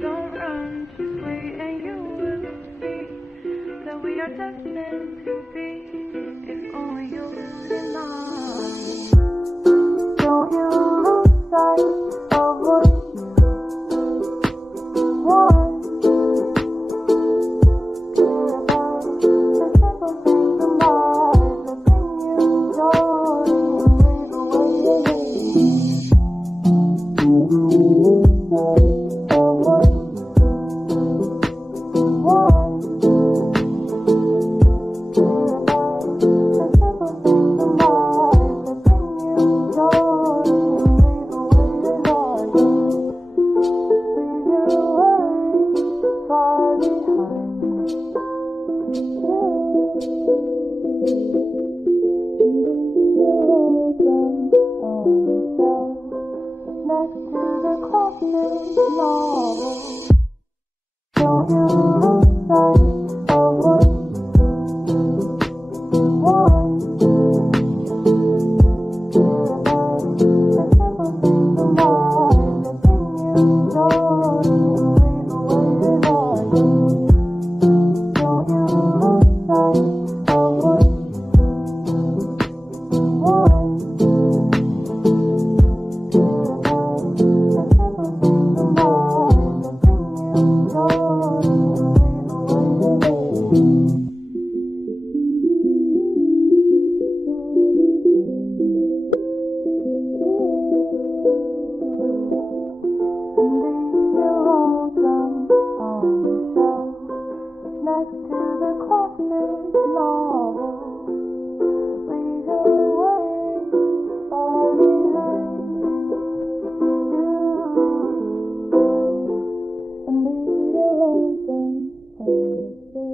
Don't run, just wait and you will see that we are just meant to be. If only you would know. Don't you lose sight of what you want. Care about the simple things in life that bring you joy and breathe away your pain. Don't you lose sight of what you want. Care about the simple things in life that bring you joy and breathe away your pain. Leave your worries far behind you. Next to the classic novel. Don't you lose sight of what you want. Care about the simple things in life that bring you joy and breathe away your pain. Don't you lose sight of what you want. Care about the simple things in life that bring you joy and breathe away your pain. And leave your lonesome on the shelf next to the classic novel. Leave your worries far behind you. And leave your lonesome on the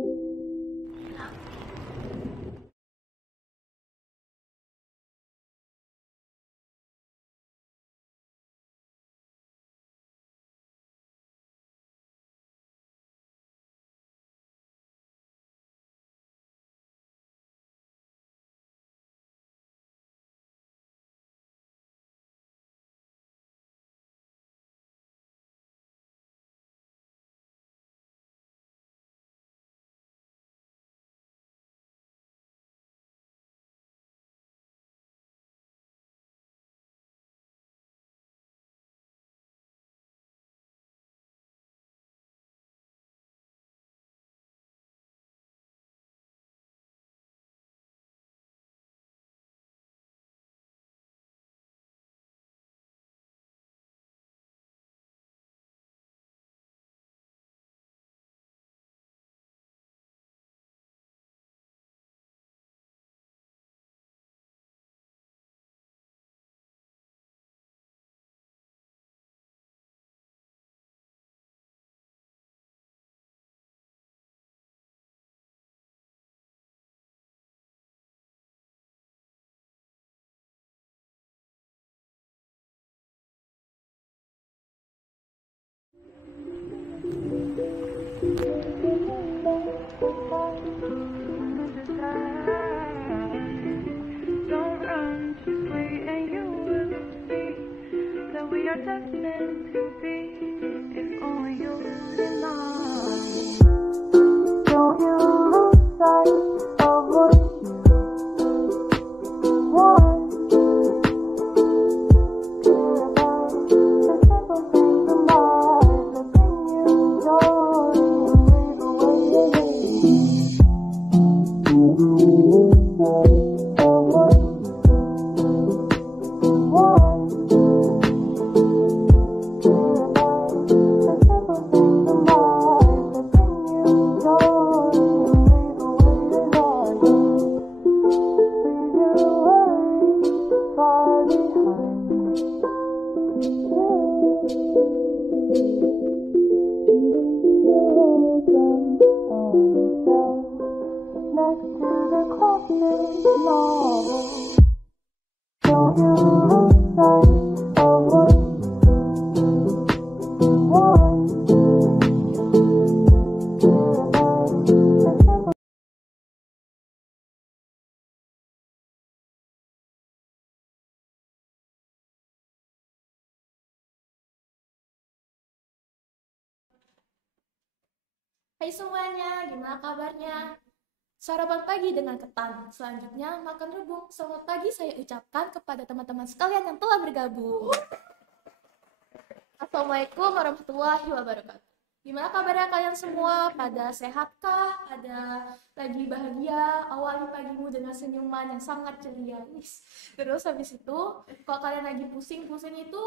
Hai semuanya, gimana kabarnya? Sarapan pagi dengan ketan. Selanjutnya makan rebung. Selamat pagi saya ucapkan kepada teman-teman sekalian yang telah bergabung. Assalamualaikum warahmatullahi wabarakatuh. Gimana kabarnya kalian semua? Pada sehatkah? Ada lagi bahagia? Awali pagimu dengan senyuman yang sangat ceria. Terus habis itu, kalau kalian lagi pusing-pusing itu,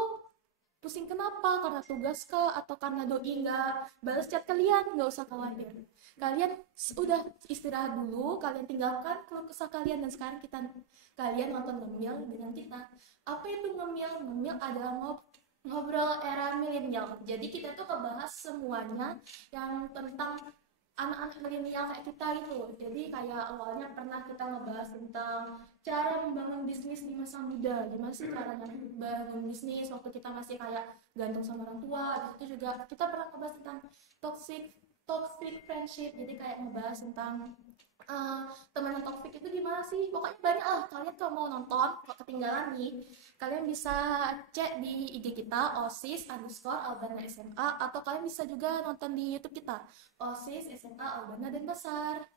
pusing kenapa? Karena tugas kah? Atau karena doi nggak balas chat kalian? Nggak usah khawatir. Kalian udah istirahat dulu, kalian tinggalkan keluh kesah kalian, dan sekarang kalian nonton Ngemil dengan kita. Apa itu Ngemil? Ngemil adalah ngobrol era milenial. Jadi kita tuh ngebahas semuanya yang tentang anak-anak milenial kayak kita gitu. Jadi kayak awalnya pernah kita ngebahas tentang cara membangun bisnis di masa muda. Gimana sih caranya membangun bisnis waktu kita masih kayak gantung sama orang tua. Habis itu juga kita pernah ngebahas tentang toxic toxic friendship. Jadi kayak ngebahas tentang teman yang toxic itu gimana sih. Pokoknya banyak lah. Kalian kalau mau nonton, kalau ketinggalan nih, kalian bisa cek di IG kita OSIS underscore Albana SMA, atau kalian bisa juga nonton di YouTube kita OSIS SMA Albana Denpasar.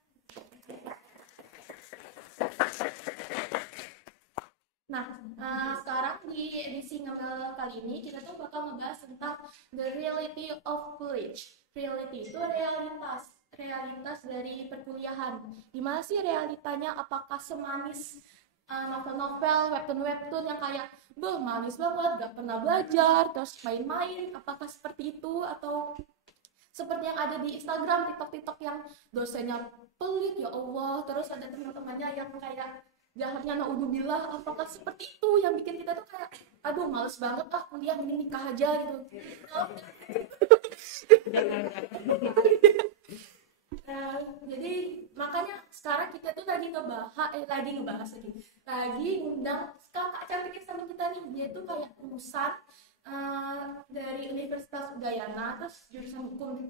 Nah, sekarang di edisi Ngemil kali ini kita tuh bakal ngebahas tentang the reality of college. Reality itu realitas dari perkuliahan. Gimana sih realitanya? Apakah semanis novel-novel, webtoon-webtoon yang kayak manis banget, gak pernah belajar, terus main-main? Apakah seperti itu, atau seperti yang ada di Instagram, TikTok yang dosennya pelit, ya Allah, terus ada teman-temannya yang kayak jahatnya naudzubillah? Apakah seperti itu yang bikin kita tuh kayak aduh males banget kuliah, mending nikah aja gitu. Jadi makanya sekarang kita tuh lagi ngundang kakak cantik sama kita nih. Dia tuh kayak lulusan dari Universitas Udayana, terus jurusan hukum.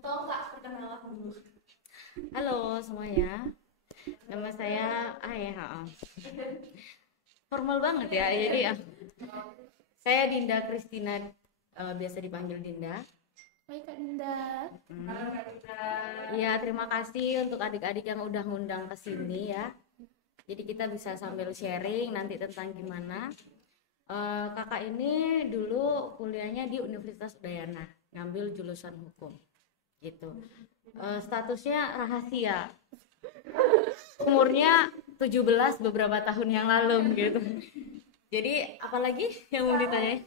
Tolong kak perkenalan dulu. Halo semuanya, nama saya formal banget ya. Jadi ya, saya Dinda Kristina, biasa dipanggil Dinda. Baik Kak Dinda. Ya, terima kasih untuk adik-adik yang udah ngundang ke sini ya. Jadi kita bisa sambil sharing nanti tentang gimana. Kakak ini dulu kuliahnya di Universitas Udayana, ngambil jurusan hukum, gitu. Statusnya rahasia. Umurnya 17 beberapa tahun yang lalu gitu. Jadi apalagi yang mau ditanyain?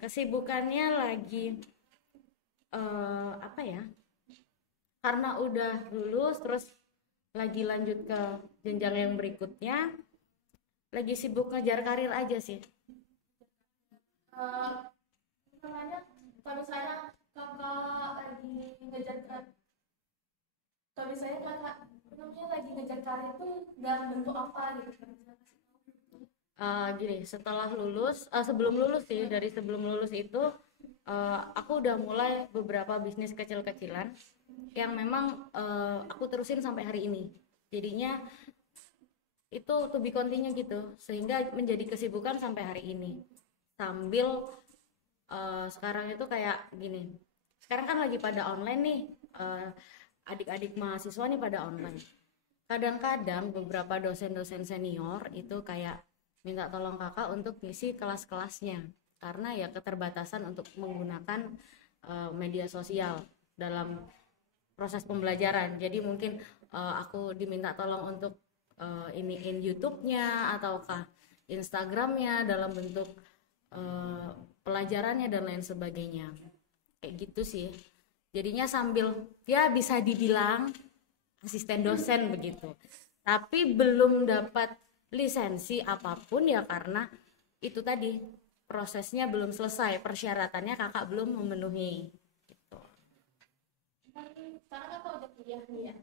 Kesibukannya lagi apa ya? Karena udah lulus terus lagi lanjut ke jenjang yang berikutnya, lagi sibuk ngejar karir aja sih. Namanya kalau misalnya kakak lagi ngejar kalau misalnya kakak namanya lagi ngejar karir itu dalam bentuk apa gitu? Gini, setelah lulus, sebelum lulus sih, dari sebelum lulus itu aku udah mulai beberapa bisnis kecil-kecilan yang memang aku terusin sampai hari ini. Jadinya itu to be continue gitu, sehingga menjadi kesibukan sampai hari ini. Sambil sekarang itu kayak gini, sekarang kan lagi pada online nih, adik-adik mahasiswa nih pada online. Kadang-kadang beberapa dosen-dosen senior itu kayak minta tolong kakak untuk ngisi kelas-kelasnya, karena ya keterbatasan untuk menggunakan media sosial dalam proses pembelajaran. Jadi mungkin aku diminta tolong untuk iniin YouTube-nya ataukah Instagram-nya dalam bentuk pelajarannya dan lain sebagainya, kayak gitu sih. Jadinya sambil ya bisa dibilang asisten dosen begitu, tapi belum dapat lisensi apapun ya, karena itu tadi prosesnya belum selesai, persyaratannya kakak belum memenuhi gitu. Sekarang kakak udah kuliah nih ya.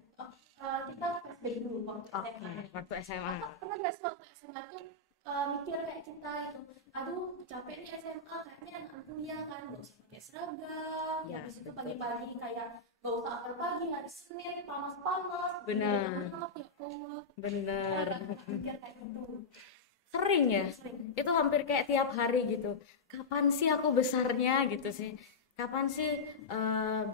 Kita flashback dulu waktu SMA. Waktu SMA. Kakak pernah nggak sih waktu SMA tuh mikir kayak kita itu, aduh capek nih SMA, kayaknya anak kuliah kan nggak usah pakai seragam, Ya, habis itu betul. pagi-pagi kayak nggak usah apel pagi, hari Senin panas-panas. Benar. Ya Allah. Bener. Mikir kayak gitu. Sering ya, Sering. itu hampir kayak tiap hari gitu, kapan sih aku besarnya gitu sih. kapan sih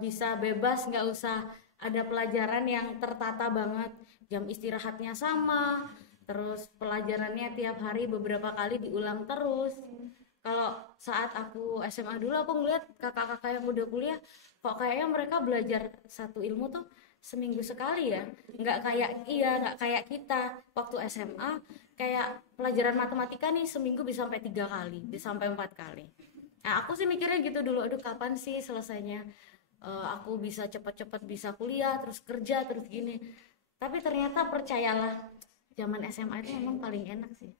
bisa bebas, nggak usah ada pelajaran yang tertata banget, jam istirahatnya sama, terus pelajarannya tiap hari beberapa kali diulang terus. Kalau saat aku SMA dulu, aku ngeliat kakak-kakak yang udah kuliah, kok kayaknya mereka belajar satu ilmu tuh seminggu sekali ya, nggak kayak kita waktu SMA, kayak pelajaran matematika nih seminggu bisa sampai 3 kali, bisa sampai 4 kali. Nah, aku sih mikirnya gitu dulu, aduh kapan sih selesainya. Aku bisa cepet-cepet bisa kuliah, terus kerja, terus gini. Tapi ternyata percayalah, zaman SMA itu memang paling enak sih.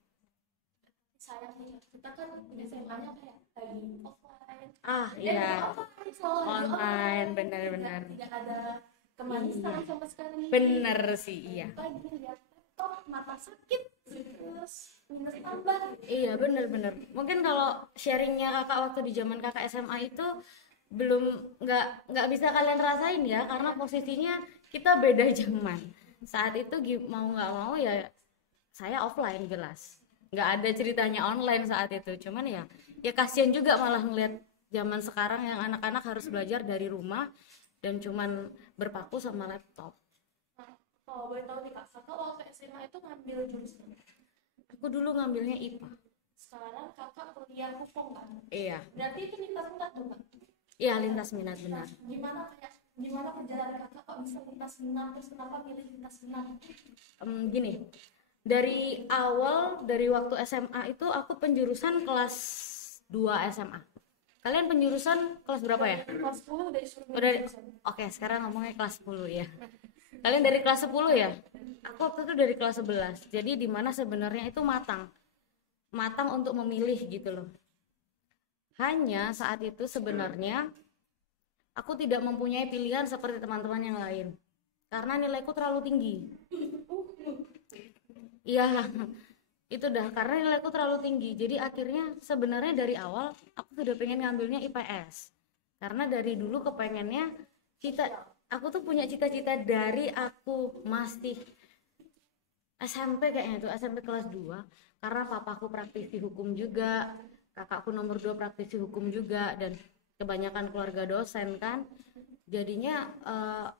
Sayang nih, kita kan SMA-nya kayak lagi offline. Ah Dan iya, offline, selalu lagi online, bener-bener. tidak ada kemanisan Iya. sama sekali. Bener sih, iya. Pagi lihat laptop, mata sakit, terus minus tambah. Iya, bener-bener. Mungkin kalau sharingnya kakak waktu di zaman kakak SMA itu belum nggak bisa kalian rasain ya, karena posisinya kita beda zaman. Saat itu mau nggak mau ya saya offline jelas. Nggak ada ceritanya online saat itu. Cuman ya kasihan juga malah ngeliat zaman sekarang yang anak-anak harus belajar dari rumah dan cuman berpaku sama laptop. Nah, kalau boleh tahu nih kak, kakak waktu SMA itu ngambil jurusan. Aku dulu ngambilnya IPA. Sekarang kakak kuliah hukum kan? Iya, Berarti itu lintas minat tuh kak. iya lintas minat benar. Gimana perjalanan kakak kok bisa lintas minat, terus kenapa milih lintas minat? Gini, dari awal, dari waktu SMA itu aku penjurusan kelas 2 SMA. Kalian penjurusan kelas berapa ya? Kelas 10 udah disuruh milih Udah. jurusan. Oke, sekarang ngomongnya kelas 10 ya. Kalian dari kelas 10 ya? Aku waktu itu dari kelas 11. Jadi di mana sebenarnya itu matang. Matang untuk memilih gitu loh. Hanya saat itu sebenarnya aku tidak mempunyai pilihan seperti teman-teman yang lain. Karena nilaiku terlalu tinggi. Iya, itu dah karena nilaiku terlalu tinggi. Jadi akhirnya sebenarnya dari awal aku sudah pengen ngambilnya IPS. Karena dari dulu kepengennya aku tuh punya cita-cita dari aku masih SMP kayaknya tuh, SMP kelas 2. Karena papaku praktisi hukum juga, kakakku nomor 2 praktisi hukum juga, dan kebanyakan keluarga dosen kan. Jadinya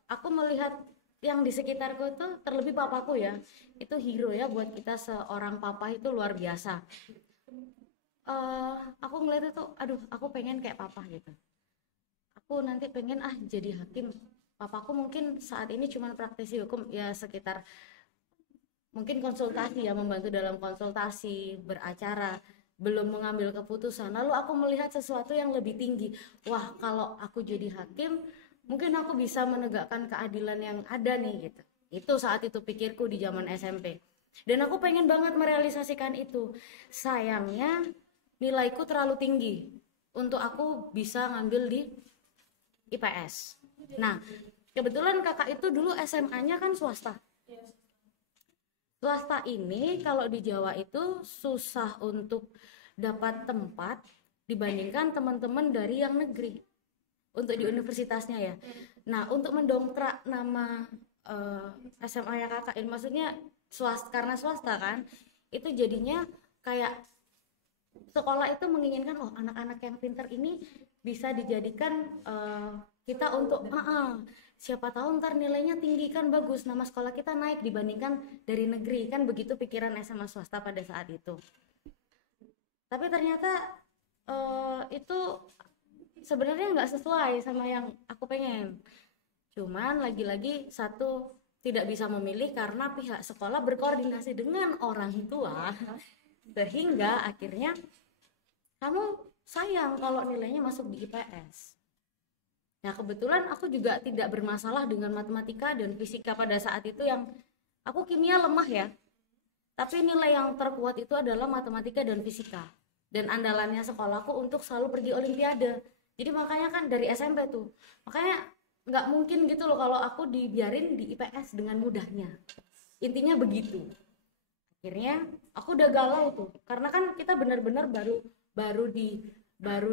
aku melihat yang di sekitarku itu, terlebih papaku ya, itu hero ya buat kita, seorang papa itu luar biasa. Aku ngeliat itu, aduh aku pengen kayak papa gitu. Aku nanti pengen jadi hakim. Papaku mungkin saat ini cuma praktisi hukum ya, sekitar mungkin konsultasi ya, membantu dalam konsultasi, beracara, belum mengambil keputusan. Lalu aku melihat sesuatu yang lebih tinggi. Wah, kalau aku jadi hakim, mungkin aku bisa menegakkan keadilan yang ada nih gitu. Itu saat itu pikirku di zaman SMP. Dan aku pengen banget merealisasikan itu. Sayangnya nilaiku terlalu tinggi untuk aku bisa ngambil di IPS. Nah, kebetulan kakak itu dulu SMA-nya kan swasta. Swasta ini kalau di Jawa itu susah untuk dapat tempat dibandingkan teman-teman dari yang negeri untuk di universitasnya ya. Nah, untuk mendongkrak nama SMA ya kakak ini, maksudnya karena swasta kan, itu jadinya kayak sekolah itu menginginkan anak-anak yang pintar ini bisa dijadikan kita untuk siapa tahu ntar nilainya tinggi kan, bagus, nama sekolah kita naik dibandingkan dari negeri kan, begitu pikiran SMA swasta pada saat itu. Tapi ternyata itu sebenarnya nggak sesuai sama yang aku pengen. Cuman lagi-lagi satu, tidak bisa memilih karena pihak sekolah berkoordinasi dengan orang tua, sehingga akhirnya kamu sayang kalau nilainya masuk di IPS. Nah, kebetulan aku juga tidak bermasalah dengan matematika dan fisika pada saat itu, yang aku kimia lemah ya. Tapi nilai yang terkuat itu adalah matematika dan fisika. Dan andalannya sekolahku untuk selalu pergi olimpiade. Jadi makanya kan dari SMP tuh. Makanya nggak mungkin gitu loh kalau aku dibiarin di IPS dengan mudahnya. Intinya begitu. Akhirnya aku udah galau tuh. Karena kan kita benar-benar baru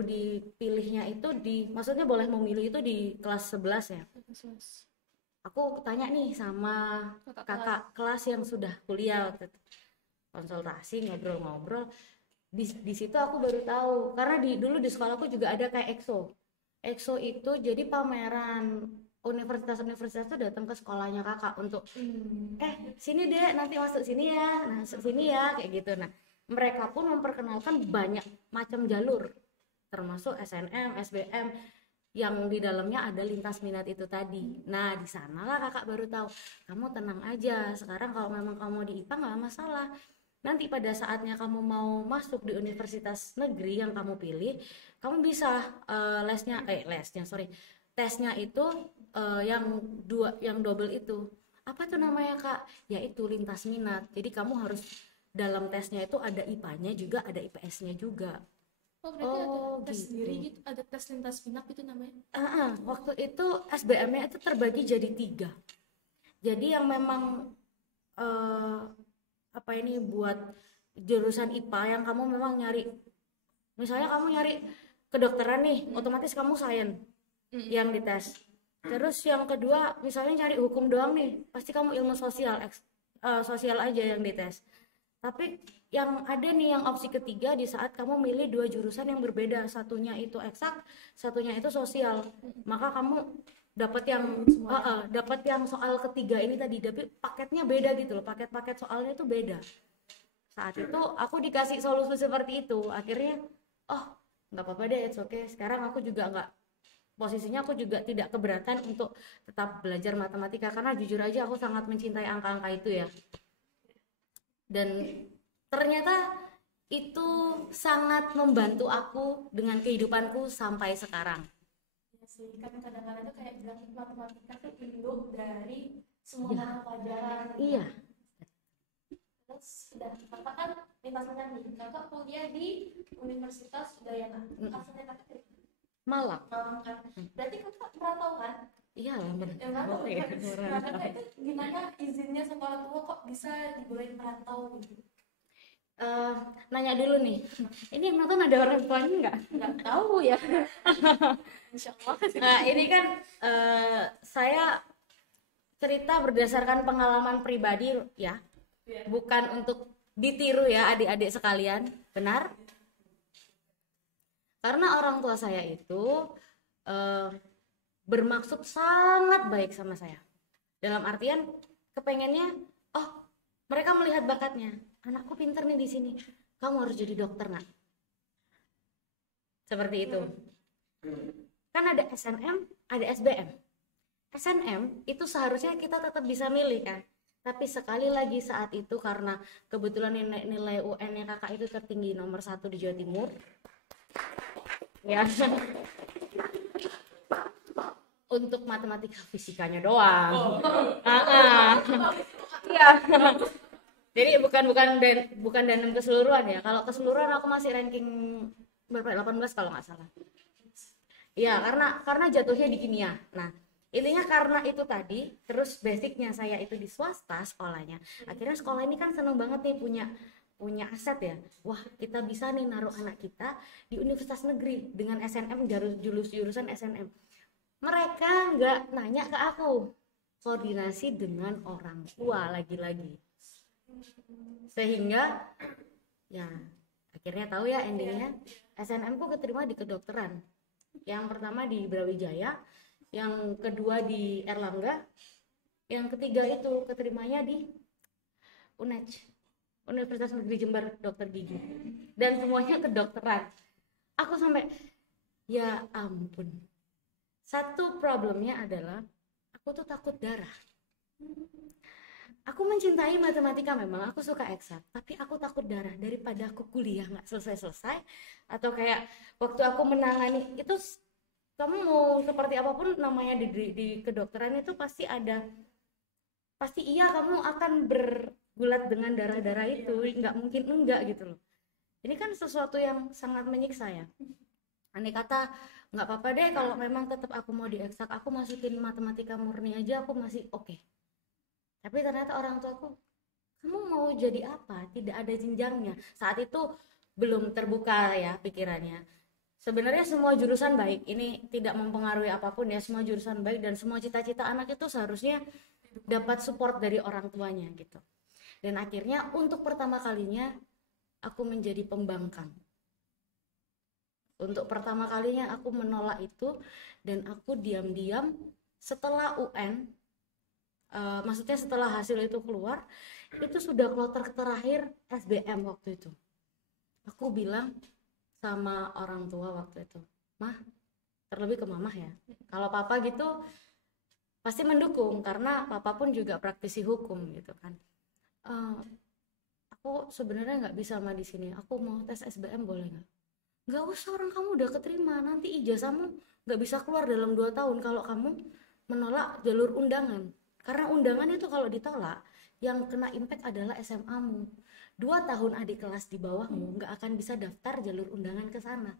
dipilihnya itu maksudnya boleh memilih itu di kelas 11 ya. Aku tanya nih sama kakak kelas yang sudah kuliah waktu itu. Konsultasi, ngobrol-ngobrol. Di situ aku baru tahu, karena dulu di sekolahku juga ada kayak EXO. EXO itu jadi pameran universitas-universitas tuh datang ke sekolahnya kakak untuk sini deh nanti masuk sini ya, nah masuk sini ya kayak gitu. Nah mereka pun memperkenalkan banyak macam jalur termasuk SNM, SBM yang di dalamnya ada lintas minat itu tadi. Nah di sanalah kakak baru tahu, kamu tenang aja, sekarang kalau memang kamu di IPA nggak masalah, nanti pada saatnya kamu mau masuk di universitas negeri yang kamu pilih, kamu bisa tesnya itu yang double itu. Apa tuh namanya kak? Yaitu lintas minat. Jadi kamu harus dalam tesnya itu ada IPA-nya juga, ada IPS-nya juga. Oh, berarti ada tes gitu. sendiri gitu, ada tes lintas minat itu namanya. Waktu itu SBM-nya itu terbagi jadi 3. Jadi yang memang buat jurusan IPA yang kamu memang nyari, misalnya kamu nyari kedokteran nih, otomatis kamu sains yang dites. Terus yang kedua misalnya nyari hukum doang nih, pasti kamu ilmu sosial sosial aja yang dites. Tapi yang ada nih yang opsi ketiga di saat kamu milih 2 jurusan yang berbeda, satunya itu eksak, satunya itu sosial, maka kamu dapat yang soal ketiga ini tadi, tapi paketnya beda gitu loh, paket soalnya itu beda. Saat itu aku dikasih solusi seperti itu, akhirnya nggak apa-apa deh, it's okay. Sekarang aku juga posisinya aku juga tidak keberatan untuk tetap belajar matematika, karena jujur aja aku sangat mencintai angka-angka itu ya. Dan ternyata itu sangat membantu aku dengan kehidupanku sampai sekarang. Ya sih, kan kadang-kadang tuh kayak bilang matematika tuh induk dari semua mata pelajaran. Iya. Terus udah kakak kan lintas minat nih, kakak kuliah di Universitas Udayana. Asalnya kakak Malang. kan. Berarti kakak merantau kan? Iya lah, Merantau kan? Nah, kakak itu gimana izinnya sama orang tua kok bisa dibolehin merantau gitu? Nanya dulu nih, ini yang nonton ada orang tuanya nggak tahu ya. Insya Allah. Nah ini kan saya cerita berdasarkan pengalaman pribadi ya, bukan untuk ditiru ya adik-adik sekalian, benar? Karena orang tua saya itu bermaksud sangat baik sama saya, dalam artian kepengennya mereka melihat bakatnya, anakku pinter nih di sini, kamu harus jadi dokter nak, seperti itu. Kan ada SNM, ada SBM. SNM itu seharusnya kita tetap bisa milih kan, tapi sekali lagi saat itu karena kebetulan nilai UN-nya kakak itu tertinggi nomor 1 di Jawa Timur ya, untuk matematika fisikanya doang. Iya. Jadi bukan dalam keseluruhan ya. Kalau keseluruhan aku masih ranking berapa? 18 kalau nggak salah. Iya, karena jatuhnya di kimia. Nah, intinya karena itu tadi, terus basicnya saya itu di swasta sekolahnya. Akhirnya sekolah ini kan seneng banget nih punya aset ya. Wah, kita bisa nih naruh anak kita di universitas negeri dengan SNM, jurusan SNM. Mereka nggak nanya ke aku, koordinasi dengan orang tua lagi-lagi. Sehingga ya akhirnya tahu ya endingnya, SNM ku keterima di kedokteran. Yang pertama di Brawijaya, yang kedua di Erlangga, yang ketiga itu keterimanya di UNEJ, Universitas Negeri Jember, dokter gigi, dan semuanya kedokteran. Aku sampai ya ampun. Satu problemnya adalah aku tuh takut darah. Aku mencintai matematika, memang aku suka eksak, tapi aku takut darah. Daripada aku kuliah nggak selesai-selesai, atau kayak waktu aku menangani itu, kamu mau seperti apapun namanya di kedokteran itu pasti iya kamu akan bergulat dengan darah-darah itu, nggak mungkin enggak gitu loh. Ini kan sesuatu yang sangat menyiksa ya. Andai kata nggak apa-apa deh kalau memang tetap aku mau di eksak, aku masukin matematika murni aja aku masih oke. Tapi ternyata orang tuaku, kamu mau jadi apa? Tidak ada jenjangnya. Saat itu belum terbuka ya pikirannya. Sebenarnya semua jurusan baik, ini tidak mempengaruhi apapun ya, semua jurusan baik dan semua cita-cita anak itu seharusnya dapat support dari orang tuanya gitu. Dan akhirnya untuk pertama kalinya aku menjadi pembangkang. Untuk pertama kalinya aku menolak itu, dan aku diam-diam setelah UN, maksudnya setelah hasil itu keluar, itu sudah kloter terakhir SBM waktu itu. Aku bilang sama orang tua waktu itu, mah, terlebih ke mamah ya, kalau papa gitu pasti mendukung karena papa pun juga praktisi hukum gitu kan. Aku sebenarnya nggak bisa sama di sini, aku mau tes SBM boleh nggak? Nggak usah, orang kamu udah keterima, nanti ijazahmu nggak bisa keluar dalam 2 tahun kalau kamu menolak jalur undangan. Karena undangan itu kalau ditolak, yang kena impact adalah SMA-mu. 2 tahun adik kelas di bawahmu nggak akan bisa daftar jalur undangan ke sana,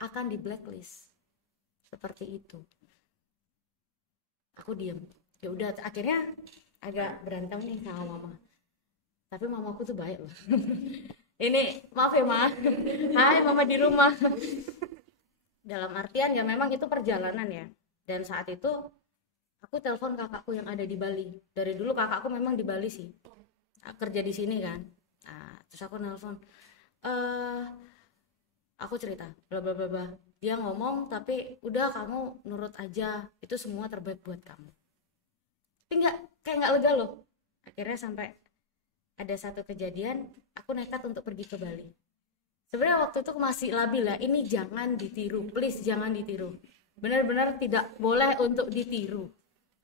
akan di blacklist. Seperti itu. Aku diam. Ya udah, akhirnya agak berantem nih sama mama. Tapi mamaku tuh baik loh. Ini maaf ya ma, hai mama di rumah. Dalam artian ya memang itu perjalanan ya. Dan saat itu aku telepon kakakku yang ada di Bali. Dari dulu kakakku memang di Bali sih, kerja di sini kan. Nah, terus aku nelpon, aku cerita bla bla bla bla. Dia ngomong, tapi udah kamu nurut aja, itu semua terbaik buat kamu. Tapi kayak nggak lega loh. Akhirnya sampai ada satu kejadian, aku nekat untuk pergi ke Bali. Sebenarnya waktu itu masih labil lah, ini jangan ditiru, please jangan ditiru. Benar-benar tidak boleh untuk ditiru.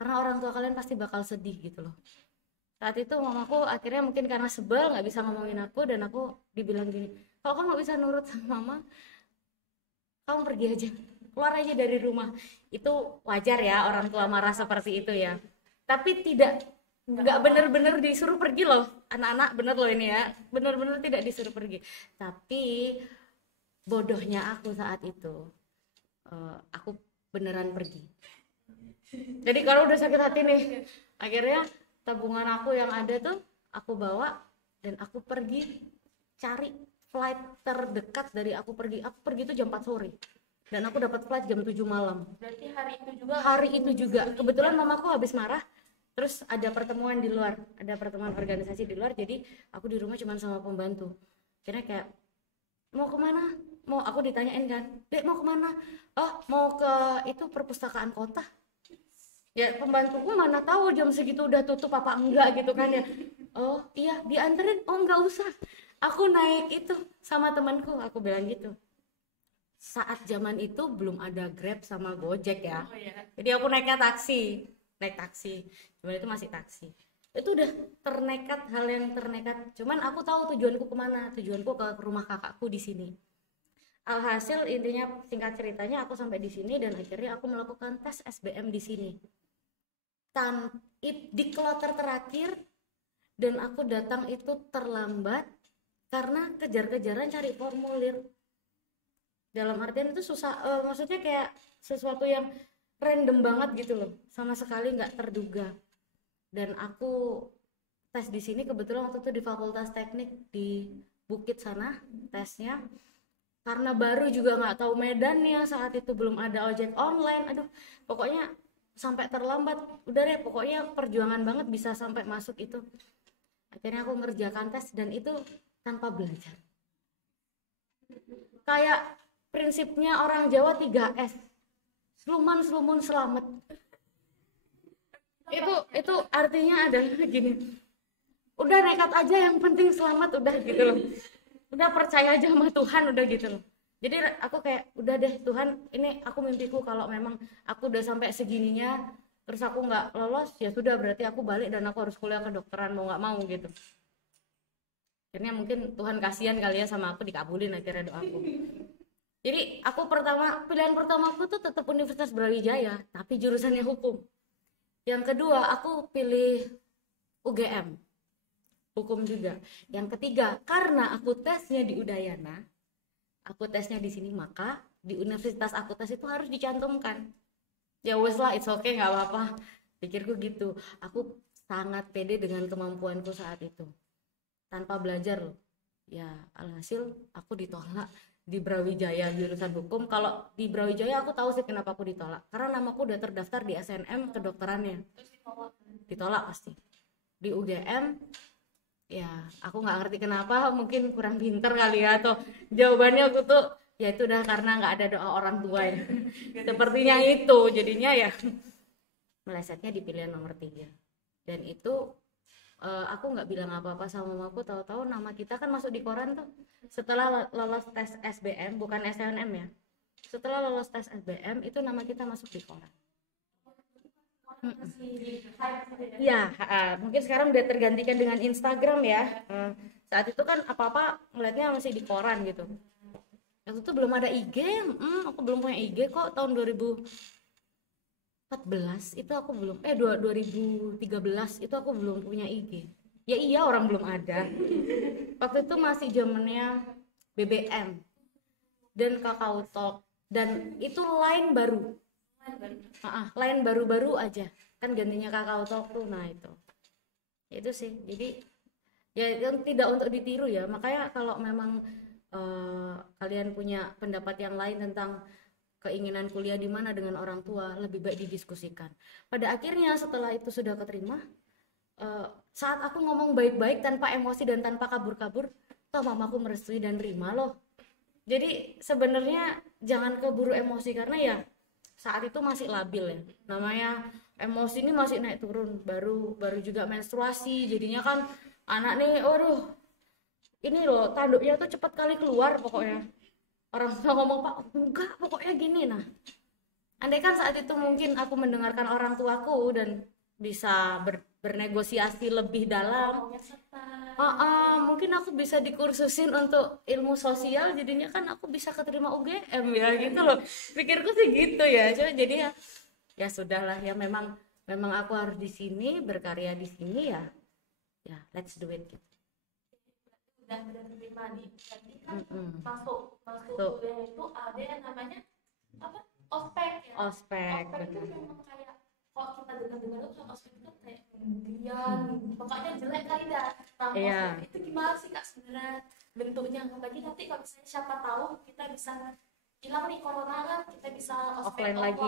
Karena orang tua kalian pasti bakal sedih gitu loh. Saat itu mamaku akhirnya mungkin karena sebel nggak bisa ngomongin aku, dan aku dibilang gini, kalau kamu nggak bisa nurut sama mama, kamu pergi aja, keluar aja dari rumah. Itu wajar ya orang tua marah seperti itu ya. Tapi nggak bener-bener disuruh pergi loh, anak-anak, bener loh ini ya, bener-bener tidak disuruh pergi. Tapi bodohnya aku saat itu, aku beneran pergi. Jadi kalau udah sakit hati nih, akhirnya tabungan aku yang ada tuh aku bawa dan aku pergi cari flight terdekat dari aku pergi tuh jam 4 sore dan aku dapat flight jam 7 malam. Berarti hari itu juga Kebetulan mamaku habis marah, terus ada pertemuan di luar, ada pertemuan organisasi di luar, jadi aku di rumah cuma sama pembantu. Karena kayak, mau kemana? Mau, aku ditanyain kan, Dek mau kemana? Oh mau ke itu perpustakaan kota. Ya pembantuku mana tahu jam segitu udah tutup apa enggak gitu kan ya. Oh iya dianterin, oh enggak usah, aku naik itu sama temanku, aku bilang gitu. Saat zaman itu belum ada Grab sama Gojek ya. Jadi aku naik taksi. Cuman itu masih taksi. Itu udah ternekat, hal yang ternekat. Cuman aku tahu tujuanku kemana. Tujuanku ke rumah kakakku di sini. Alhasil intinya singkat ceritanya aku sampai di sini dan akhirnya aku melakukan tes SBM di sini. Di kloter terakhir, dan aku datang itu terlambat karena kejar-kejaran cari formulir. Dalam artian itu susah, maksudnya kayak sesuatu yang random banget gitu loh, sama sekali nggak terduga. Dan aku tes di sini kebetulan waktu itu di Fakultas Teknik di Bukit sana tesnya, karena baru juga nggak tahu medannya, saat itu belum ada ojek online. Aduh pokoknya sampai terlambat, udah deh pokoknya perjuangan banget bisa sampai masuk itu. Akhirnya aku ngerjakan tes dan itu tanpa belajar. Kayak prinsipnya orang Jawa 3S, sluman slumun selamat. Itu artinya adalah gini, udah nekat aja yang penting selamat, udah gitu loh. Udah percaya aja sama Tuhan, udah gitu loh. Jadi aku kayak udah deh Tuhan, ini aku mimpiku, kalau memang aku udah sampai segininya terus aku nggak lolos, ya sudah berarti aku balik dan aku harus kuliah kedokteran mau nggak mau gitu. Akhirnya mungkin Tuhan kasihan kali ya sama aku, dikabulin akhirnya doaku. Jadi aku pilihan pertamaku tuh tetap Universitas Brawijaya, tapi jurusannya hukum. Yang kedua aku pilih UGM, hukum juga. Yang ketiga karena aku tesnya di Udayana, aku tesnya di sini, maka di universitas aku tes itu harus dicantumkan. Ya wes lah, it's okay, nggak apa-apa, pikirku gitu. Aku sangat pede dengan kemampuanku saat itu, tanpa belajar loh. Ya alhasil aku ditolak di Brawijaya jurusan hukum. Kalau di Brawijaya aku tahu sih kenapa aku ditolak, karena namaku udah terdaftar di SNM kedokterannya. Ditolak pasti. Di UGM ya aku nggak ngerti kenapa, mungkin kurang pinter kali ya, atau jawabannya aku tuh Ya itu udah karena nggak ada doa orang tua ya. Sepertinya itu jadinya ya melesetnya di pilihan nomor 3. Dan itu aku nggak bilang apa-apa sama mamaku, tahu-tahu nama kita kan masuk di koran tuh setelah lolos tes SBM, bukan SNM ya. Setelah lolos tes SBM itu nama kita masuk di koran. Ya, mungkin sekarang udah tergantikan dengan Instagram ya. Saat itu kan apa-apa ngeliatnya masih di koran gitu. Waktu itu belum ada IG, aku belum punya IG kok tahun 2014 itu aku belum 2013 itu aku belum punya IG. Ya iya, orang belum ada. Waktu itu masih zamannya BBM dan Kakao Talk, dan itu line baru. Line baru-baru aja. Kan gantinya Kakao Talk tuh. Nah, itu sih. Jadi ya yang tidak untuk ditiru ya. Makanya kalau memang kalian punya pendapat yang lain tentang keinginan kuliah di mana dengan orang tua, lebih baik didiskusikan. Pada akhirnya setelah itu sudah keterima, saat aku ngomong baik-baik tanpa emosi dan tanpa kabur-kabur, toh mamaku merestui dan terima loh. Jadi sebenarnya jangan keburu emosi, karena ya saat itu masih labil ya. Namanya emosi ini masih naik turun, baru juga menstruasi, jadinya kan anak nih, waduh, ini loh tanduknya tuh cepat kali keluar pokoknya. Orang tua ngomong, Pak, enggak, pokoknya gini. Nah, andai kan saat itu mungkin aku mendengarkan orang tuaku dan bisa bernegosiasi lebih dalam, mungkin aku bisa dikursusin untuk ilmu sosial, jadinya kan aku bisa keterima UGM ya gitu loh. Pikirku sih gitu ya. Jadi ya sudahlah ya, memang aku harus di sini, berkarya di sini ya let's do it gitu. Udah terima nih, berarti kan masuk kuliah itu ada yang namanya apa, ospek ya. Ospek Itu memang kayak, kalau kita dengar tuh ospek itu kayak kemudian pokoknya jelek kali dah. Nah, ospek itu gimana sih Kak sebenarnya bentuknya? Bagi nanti kalau misalnya siapa tahu kita bisa hilang nih corona kan, kita bisa ospek offline lagi.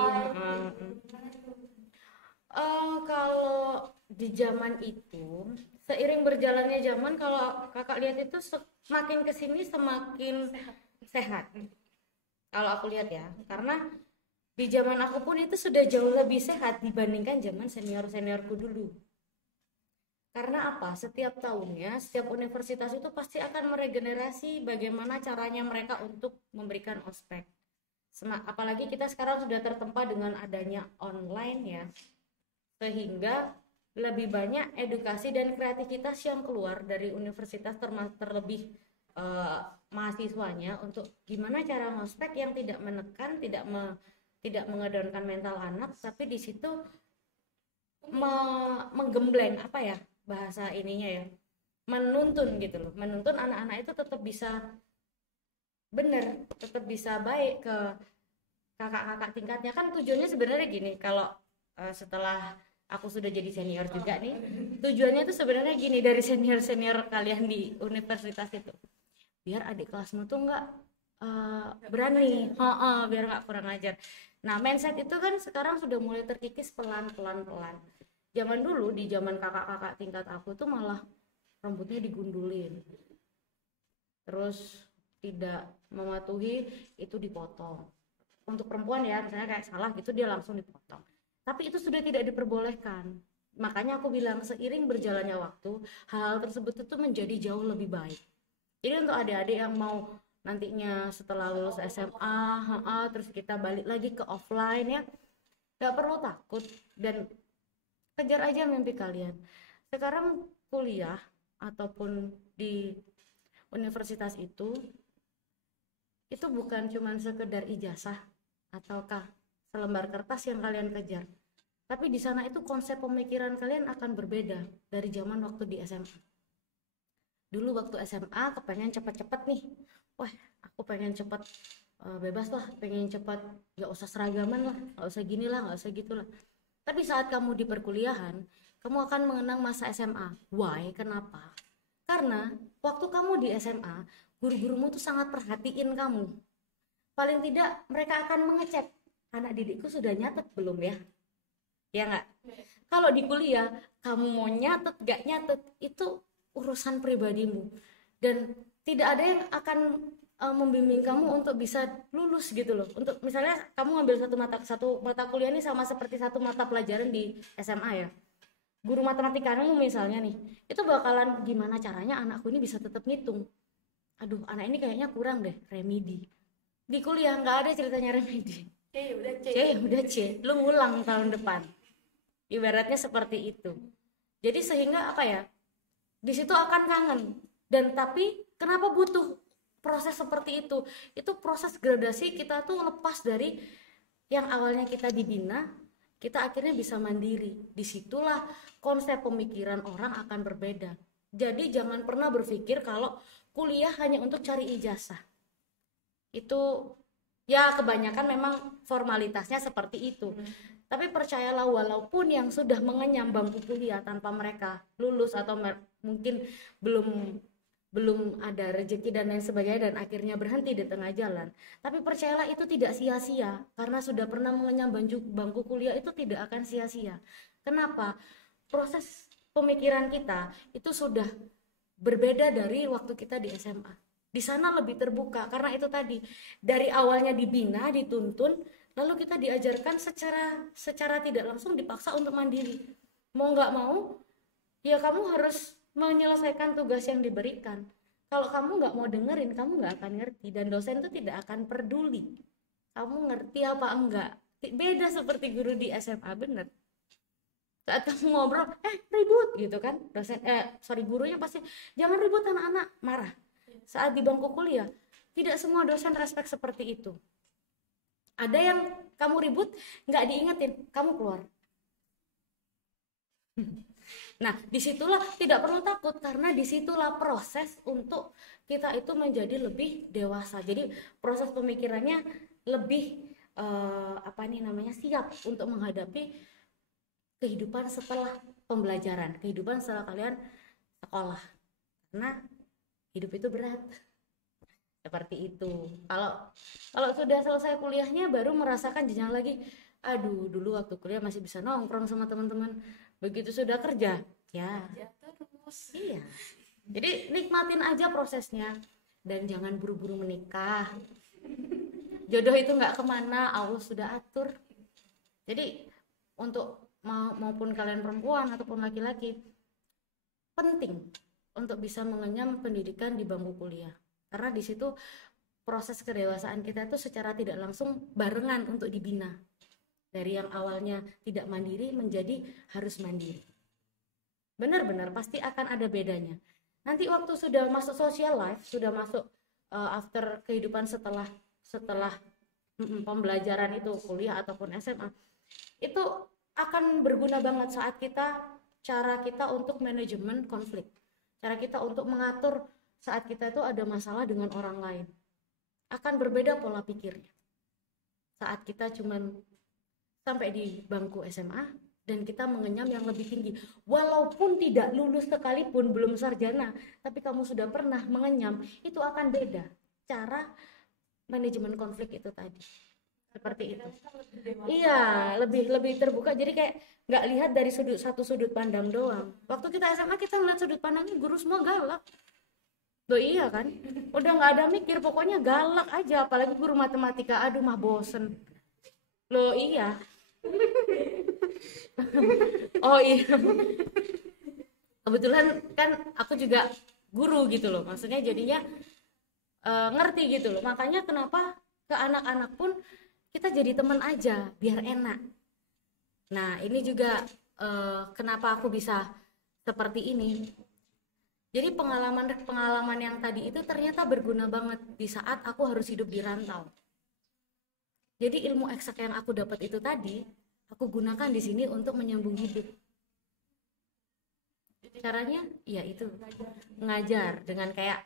Kalau di zaman itu, seiring berjalannya zaman, kalau kakak lihat itu semakin kesini semakin sehat. Kalau aku lihat ya, karena di zaman aku pun itu sudah jauh lebih sehat dibandingkan zaman seniorku dulu. Karena apa? Setiap tahunnya, setiap universitas itu pasti akan meregenerasi bagaimana caranya mereka untuk memberikan ospek. Apalagi kita sekarang sudah tertempa dengan adanya online ya, sehingga lebih banyak edukasi dan kreativitas yang keluar dari universitas, terlebih mahasiswanya, untuk gimana cara ngospek yang tidak menekan, tidak mengedonkan mental anak, tapi di situ menggembleng apa ya bahasa ininya ya, menuntun gitu loh, menuntun anak-anak itu tetap bisa bener, tetap bisa baik ke kakak-kakak tingkatnya. Kan tujuannya sebenarnya gini, kalau setelah aku sudah jadi senior juga nih, tujuannya tuh sebenarnya gini, dari senior kalian di universitas itu, biar adik kelasmu tuh nggak berani, biar nggak kurang ajar. Nah, mindset itu kan sekarang sudah mulai terkikis pelan. Zaman dulu, di zaman kakak-kakak tingkat aku tuh malah rambutnya digundulin, terus tidak mematuhi itu dipotong. Untuk perempuan ya, misalnya kayak salah gitu dia langsung dipotong. Tapi itu sudah tidak diperbolehkan. Makanya aku bilang, seiring berjalannya waktu, hal tersebut itu menjadi jauh lebih baik. Jadi untuk adik-adik yang mau nantinya setelah lulus SMA, terus kita balik lagi ke offline ya, gak perlu takut dan kejar aja mimpi kalian. Sekarang kuliah ataupun di universitas itu bukan cuma sekedar ijazah ataukah selembar kertas yang kalian kejar, tapi di sana itu konsep pemikiran kalian akan berbeda dari zaman waktu di SMA. Dulu waktu SMA kepengen cepet-cepet nih, wah aku pengen cepet bebas lah, pengen cepet gak usah seragaman lah, gak usah gini lah, gak usah gitu lah. Tapi saat kamu di perkuliahan, kamu akan mengenang masa SMA. Why? Kenapa? Karena waktu kamu di SMA, guru-gurumu tuh sangat perhatiin kamu. Paling tidak mereka akan mengecek, anak didikku sudah nyatet belum ya? Ya nggak? Kalau di kuliah, kamu mau nyatet gak nyatet, itu urusan pribadimu. Dan tidak ada yang akan membimbing kamu untuk bisa lulus gitu loh. Untuk misalnya kamu ngambil satu mata kuliah ini sama seperti satu mata pelajaran di SMA ya. Guru matematika kamu misalnya nih, itu bakalan gimana caranya anakku ini bisa tetap ngitung. Aduh, anak ini kayaknya kurang deh remedi. Di kuliah nggak ada ceritanya remedi. Udah C, lu ngulang tahun depan. Ibaratnya seperti itu. Jadi sehingga apa ya? Di situ akan kangen. Dan tapi kenapa butuh proses seperti itu? Itu proses gradasi kita tuh lepas dari yang awalnya kita dibina, kita akhirnya bisa mandiri. Disitulah konsep pemikiran orang akan berbeda. Jadi jangan pernah berpikir kalau kuliah hanya untuk cari ijazah. Itu ya kebanyakan memang formalitasnya seperti itu. Tapi percayalah, walaupun yang sudah mengenyam bangku kuliah tanpa mereka lulus atau mungkin belum ada rezeki dan lain sebagainya dan akhirnya berhenti di tengah jalan, tapi percayalah itu tidak sia-sia, karena sudah pernah mengenyam bangku kuliah itu tidak akan sia-sia. Kenapa? Proses pemikiran kita itu sudah berbeda dari waktu kita di SMA. Di sana lebih terbuka karena itu tadi, dari awalnya dibina, dituntun, lalu kita diajarkan secara tidak langsung dipaksa untuk mandiri. Mau nggak mau, ya kamu harus menyelesaikan tugas yang diberikan. Kalau kamu nggak mau dengerin, kamu nggak akan ngerti, dan dosen itu tidak akan peduli kamu ngerti apa enggak. Beda seperti guru di SMA, bener. Saat kamu ngobrol, ribut gitu kan, gurunya pasti jangan ribut anak-anak, marah. Saat di bangku kuliah, tidak semua dosen respect seperti itu. Ada yang kamu ribut, nggak diingetin, kamu keluar. Nah, disitulah tidak perlu takut, karena disitulah proses untuk kita itu menjadi lebih dewasa. Jadi proses pemikirannya lebih siap untuk menghadapi kehidupan setelah pembelajaran, kehidupan setelah kalian sekolah. Karena hidup itu berat. Seperti itu. Kalau sudah selesai kuliahnya baru merasakan jenjang lagi. Aduh, dulu waktu kuliah masih bisa nongkrong sama teman-teman. Begitu sudah kerja, ya terus. Iya. Jadi nikmatin aja prosesnya dan jangan buru-buru menikah. Jodoh itu nggak kemana, Allah sudah atur. Jadi untuk maupun kalian perempuan ataupun laki-laki, penting untuk bisa mengenyam pendidikan di bangku kuliah. Karena di situ proses kedewasaan kita itu secara tidak langsung barengan untuk dibina. Dari yang awalnya tidak mandiri menjadi harus mandiri. Benar-benar pasti akan ada bedanya. Nanti waktu sudah masuk social life, sudah masuk after kehidupan setelah pembelajaran itu kuliah ataupun SMA, itu akan berguna banget saat cara kita untuk manajemen konflik, cara kita untuk mengatur saat kita itu ada masalah dengan orang lain. Akan berbeda pola pikirnya saat kita cuman sampai di bangku SMA dan kita mengenyam yang lebih tinggi, walaupun tidak lulus sekalipun, belum sarjana, tapi kamu sudah pernah mengenyam, itu akan beda cara manajemen konflik itu tadi. Seperti itu. Iya, lebih terbuka. Jadi kayak nggak lihat dari satu sudut pandang doang. Waktu kita SMA kita ngeliat sudut pandangnya guru semua galak. Loh iya kan? Udah nggak ada mikir, pokoknya galak aja. Apalagi guru matematika, aduh mah bosen. Loh iya. Oh iya. Kebetulan kan aku juga guru gitu loh. Maksudnya jadinya ngerti gitu loh. Makanya kenapa ke anak-anak pun kita jadi teman aja biar enak. Nah ini juga kenapa aku bisa seperti ini. Jadi pengalaman yang tadi itu ternyata berguna banget di saat aku harus hidup di rantau. Jadi ilmu eksak yang aku dapat itu tadi aku gunakan di sini untuk menyambung hidup. Caranya ya itu ngajar dengan kayak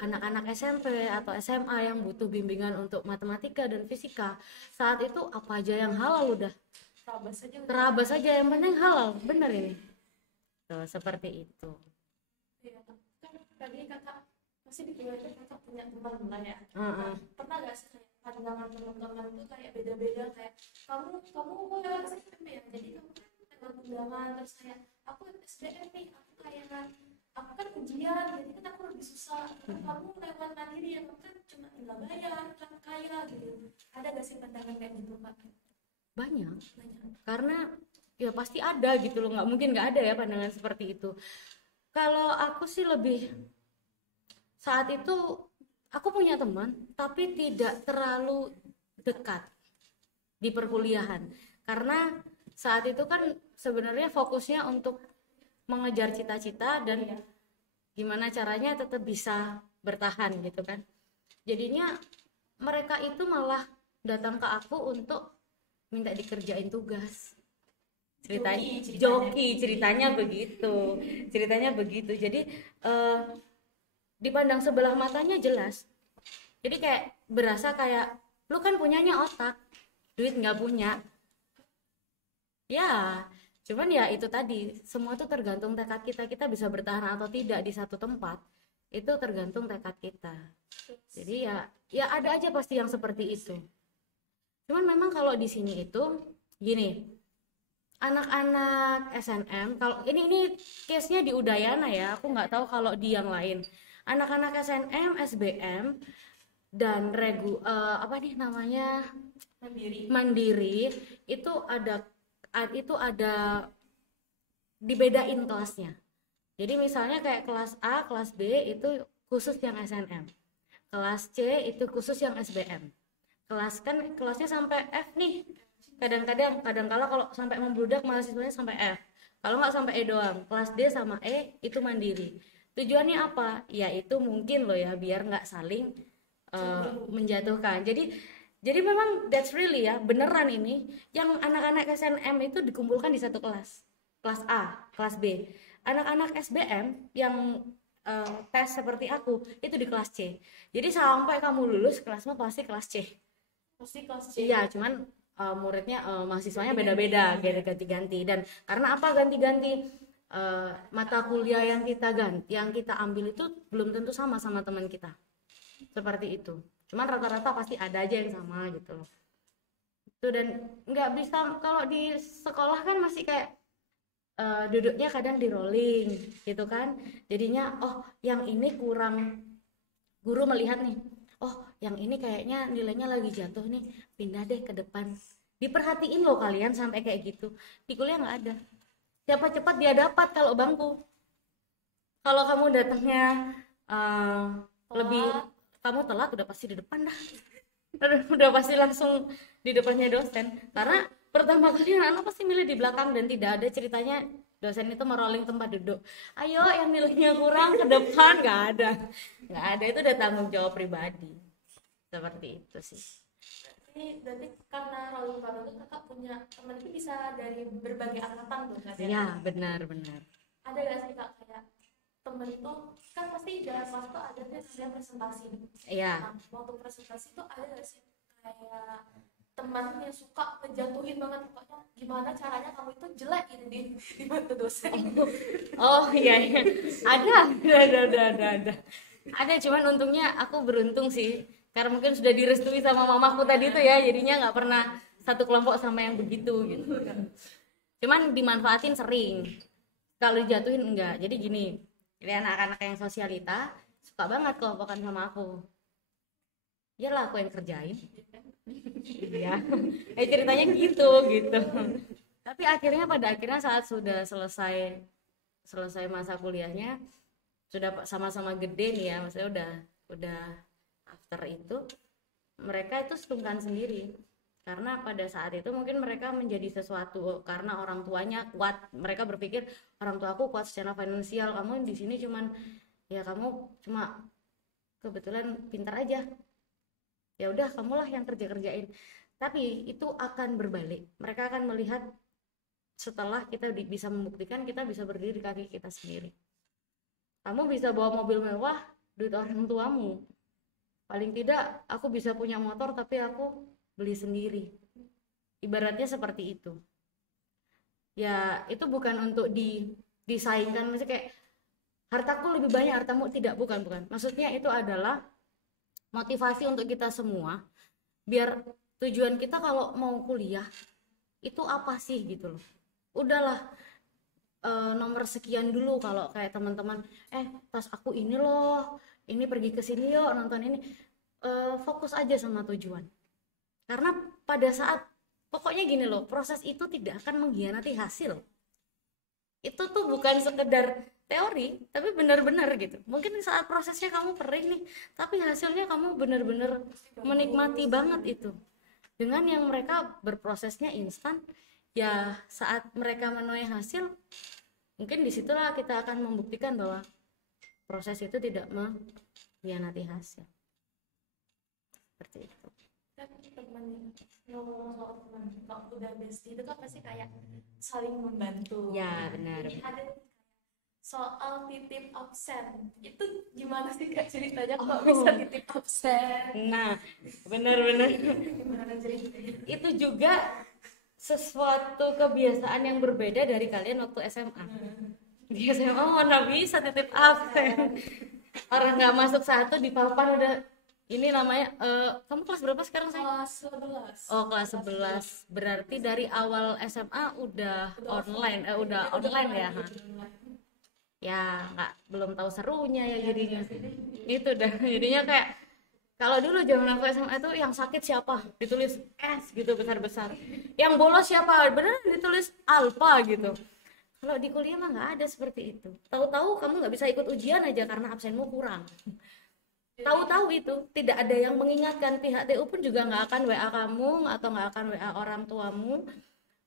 anak-anak SMP atau SMA yang butuh bimbingan untuk matematika dan fisika. Saat itu apa aja yang halal udah terabas aja, yang penting halal, bener ini. Tuh, seperti itu. Iya, kan tadi kakak masih di kuliah itu kakak punya teman ya. Pernah gak sih kayak pandangan teman-teman tuh kayak beda-beda, kayak kamu ya SMP ya, jadi kamu kan pandangan terus kayak aku SBM nih, aku kayak aku kan ujian jadi kan aku lebih susah. Kamu lewat mandiri ya, kamu kan cuma tinggal bayar, kan kaya gitu. Ada gak sih pandangan kayak gitu Kak? Banyak, Banyak. karena ya pasti ada gitu loh, nggak mungkin nggak ada ya pandangan seperti itu. Kalau aku sih lebih, saat itu aku punya teman tapi tidak terlalu dekat di perkuliahan, karena saat itu kan sebenarnya fokusnya untuk mengejar cita-cita dan gimana caranya tetap bisa bertahan gitu kan. Jadinya mereka itu malah datang ke aku untuk minta dikerjain tugas. Ceritanya begitu. Jadi dipandang sebelah matanya jelas. Jadi kayak berasa kayak lu kan punyanya otak, duit nggak punya. Ya, cuman ya itu tadi, semua tuh tergantung tekad kita bisa bertahan atau tidak di satu tempat. Itu tergantung tekad kita. Jadi ya ada aja pasti yang seperti itu. Cuman memang kalau di sini itu gini, anak-anak SNM, kalau ini case-nya di Udayana ya, aku nggak tahu kalau di yang lain. Anak-anak SNM, SBM dan apa nih namanya, mandiri itu ada dibedain kelasnya. Jadi misalnya kayak kelas A, kelas B itu khusus yang SNM, kelas C itu khusus yang SBM. Kelasnya sampai F nih. Kadang-kala kalau sampai membludak mahasiswanya sampai F. Kalau nggak sampai E doang. Kelas D sama E itu mandiri. Tujuannya apa? Ya itu mungkin loh ya, biar nggak saling menjatuhkan. Jadi memang that's really ya, beneran ini yang anak-anak SNM itu dikumpulkan di satu kelas. Kelas A, kelas B. Anak-anak SBM yang tes seperti aku itu di kelas C. Jadi sampai kamu lulus kelasmu pasti kelas C. Iya, cuman muridnya mahasiswanya beda-beda, ganti-ganti. Dan karena apa ganti-ganti? Mata kuliah yang kita ambil itu belum tentu sama teman kita. Seperti itu. Cuman rata-rata pasti ada aja yang sama gitu loh. Itu, dan nggak bisa, kalau di sekolah kan masih kayak duduknya kadang di rolling gitu kan. Jadinya yang ini kurang, guru melihat nih, yang ini kayaknya nilainya lagi jatuh nih, pindah deh ke depan. Diperhatiin loh kalian sampai kayak gitu. Di kuliah nggak ada. Siapa cepat dia dapat kalau bangku. Kalau kamu datangnya kamu telat udah pasti di depan dah. Udah pasti langsung di depannya dosen. Karena pertama kali anak pasti milih di belakang, dan tidak ada ceritanya dosen itu merolling tempat duduk. Ayo yang nilainya kurang ke depan, nggak ada. Itu udah tanggung jawab pribadi. Seperti itu sih. Berarti karena rolling baru itu kakak punya teman itu bisa dari berbagai angkatan tuh kan? Iya, benar. Ada gak sih kak kayak temen itu kan pasti dalam waktu ada namanya presentasi. Iya. Nah, waktu presentasi itu ada gak sih kayak teman yang suka ngejatuhin banget, pokoknya gimana caranya kamu itu jelek ini di mata dosen. Iya. Ada, cuman untungnya aku beruntung sih, karena mungkin sudah direstui sama mamaku tadi tuh ya, jadinya nggak pernah satu kelompok sama yang begitu gitu. Cuman dimanfaatin sering, kalau dijatuhin enggak. Jadi gini, ini anak-anak yang sosialita suka banget kelompokan sama aku. Iyalah aku yang kerjain. Iya. Ceritanya gitu. Tapi pada akhirnya saat sudah selesai masa kuliahnya, sudah sama-sama gede nih ya, maksudnya udah after itu, mereka itu sungkan sendiri. Karena pada saat itu mungkin mereka menjadi sesuatu karena orang tuanya kuat. Mereka berpikir orang tua aku kuat secara finansial, kamu di sini kamu cuma kebetulan pintar aja. Ya udah, kamulah yang kerjain. Tapi itu akan berbalik. Mereka akan melihat setelah kita bisa membuktikan kita bisa berdiri di kaki kita sendiri. Kamu bisa bawa mobil mewah, duit orang tuamu. Paling tidak aku bisa punya motor tapi aku beli sendiri. Ibaratnya seperti itu. Ya itu bukan untuk disaingkan, maksudnya kayak hartaku lebih banyak, hartamu tidak, bukan. Maksudnya itu adalah motivasi untuk kita semua, biar tujuan kita kalau mau kuliah itu apa sih gitu loh. Udahlah, nomor sekian dulu. Kalau kayak teman-teman tas aku ini loh, ini pergi ke sini yuk nonton ini. Fokus aja sama tujuan, karena pada saat pokoknya gini loh, proses itu tidak akan mengkhianati hasil. Itu tuh bukan sekedar teori, tapi benar-benar gitu. Mungkin saat prosesnya kamu perih nih, tapi hasilnya kamu benar-benar menikmati banget itu. Dengan yang mereka berprosesnya instan, ya saat mereka menuai hasil, mungkin disitulah kita akan membuktikan bahwa proses itu tidak mengkhianati hasil. Seperti itu. Kan teman ngomong soal teman waktu udah bestie itu kan pasti kayak saling membantu. Ya benar. Jadi ada soal titip absen itu gimana sih Kak ceritanya kok bisa titip absen? Nah, benar-benar Gimana ceritanya? itu juga sesuatu kebiasaan yang berbeda dari kalian waktu SMA. Di SMA mana bisa titip absen. Orang nggak masuk satu di papan udah ini namanya kamu kelas berapa sekarang saya? Kelas 11. Oh, kelas 11. Berarti dari awal SMA udah online ya. Ya nggak, belum tahu serunya ya jadinya. Itu dah jadinya kayak kalau dulu zaman aku SMA itu yang sakit siapa ditulis S gitu besar-besar, yang bolos siapa beneran ditulis alpha gitu. Kalau di kuliah mah nggak ada seperti itu. Tahu-tahu kamu nggak bisa ikut ujian aja karena absenmu kurang. Tahu-tahu itu tidak ada yang mengingatkan. Pihak TU pun juga nggak akan WA kamu atau nggak akan WA orang tuamu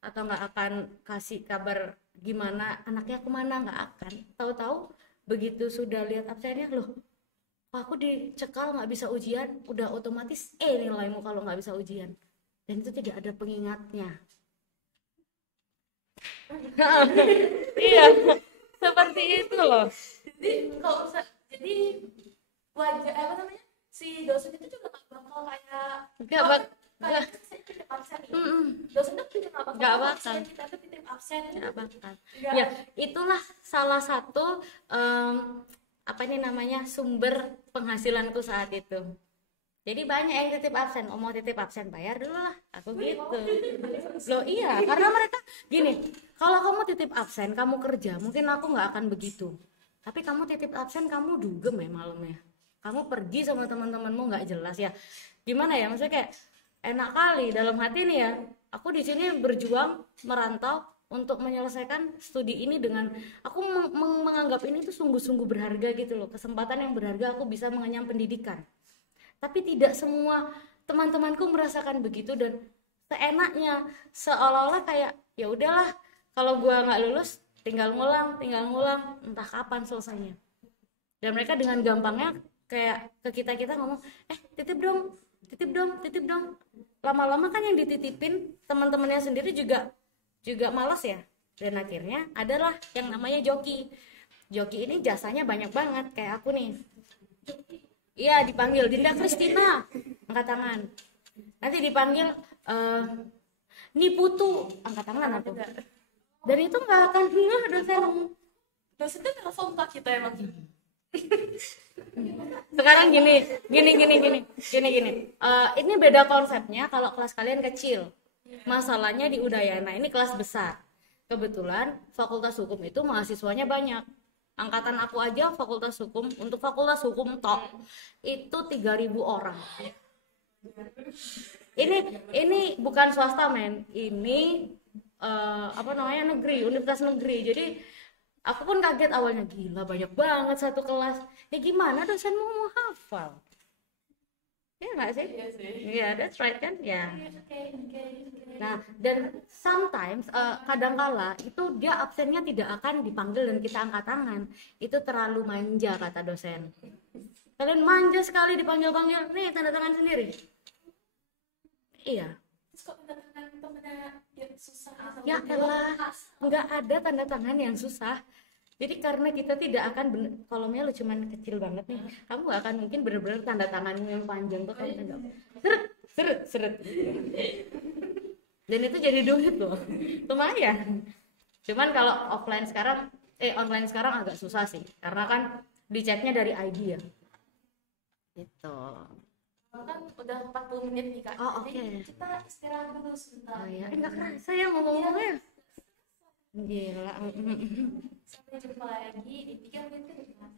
atau nggak akan kasih kabar gimana anaknya kemana, nggak akan. Tahu-tahu begitu sudah lihat absennya, loh aku dicekal nggak bisa ujian, udah otomatis nilaimu kalau nggak bisa ujian, dan itu tidak ada pengingatnya. Iya, seperti itu loh. Jadi kalau jadi wajah apa namanya si dosen itu juga nggak bakal kayak Nggak bak- kayak saya titip absen ini. Mm-mm. Dosen itu juga nggak bakal Nggak tahu bakal. absen, kita tuh titip absen. Nggak bakal. Nggak. Ya, itulah salah satu apa ini namanya sumber penghasilanku saat itu. Jadi banyak yang titip absen, mau titip absen bayar dulu lah, aku gitu. Loh iya, karena mereka gini, kalau kamu titip absen, kamu kerja, mungkin aku nggak akan begitu. Tapi kamu titip absen, kamu dugem ya malamnya. Kamu pergi sama teman-temanmu nggak jelas ya. Gimana ya, maksudnya kayak enak kali dalam hati nih ya. Aku di sini berjuang merantau untuk menyelesaikan studi ini dengan aku menganggap ini tuh sungguh-sungguh berharga gitu loh. Kesempatan yang berharga aku bisa mengenyam pendidikan. Tapi tidak semua teman-temanku merasakan begitu dan seenaknya, seolah-olah kayak ya udahlah kalau gua nggak lulus tinggal ngulang entah kapan selesainya. Dan mereka dengan gampangnya kayak ke kita ngomong titip dong. Lama-lama kan yang dititipin teman-temannya sendiri juga malas ya. Dan akhirnya adalah yang namanya joki ini jasanya banyak banget. Kayak aku nih, iya dipanggil Dinda Kristina, angkat tangan. Nanti dipanggil Niputu, angkat tangan aku. Dan itu nggak akan dosen. Dosen itu telepon ke kita emang. Sekarang gini. Ini beda konsepnya kalau kelas kalian kecil. Masalahnya di Udayana ini kelas besar. Kebetulan Fakultas Hukum itu mahasiswanya banyak. Angkatan aku aja Fakultas Hukum, untuk Fakultas Hukum tok itu 3.000 orang. Ini bukan swasta men, ini negeri, universitas negeri. Jadi aku pun kaget awalnya, gila banyak banget satu kelas. Ya gimana dosenmu mau hafal? Ya nggak sih? Iya sih. Iya, that's right kan? Ya. Oke. Nah, dan sometimes kadangkala itu dia absennya tidak akan dipanggil dan kita angkat tangan. Itu terlalu manja kata dosen. Kalian manja sekali dipanggil-panggil, nih tanda tangan sendiri. Iya. Terus kok tanda tangan temennya yang susah sama Ya dia, elah, khas. nggak ada tanda tangan yang susah. Jadi karena kita tidak akan kolomnya lu cuman kecil banget nih, kamu nggak akan mungkin bener-bener tanda tanganmu yang panjang tuh kamu tanda seret. Dan itu jadi duit loh, lumayan. Cuman kalau online sekarang agak susah sih, karena kan diceknya dari ID ya. Gitu. Kan udah 40 menit nih Kak. Oh, Jadi oke. kita istirahat dulu sebentar. Oh ya, nggak kerasa ya ngomong-ngomongnya. Gila. Sampai jumpa lagi di 3 menit ke depan.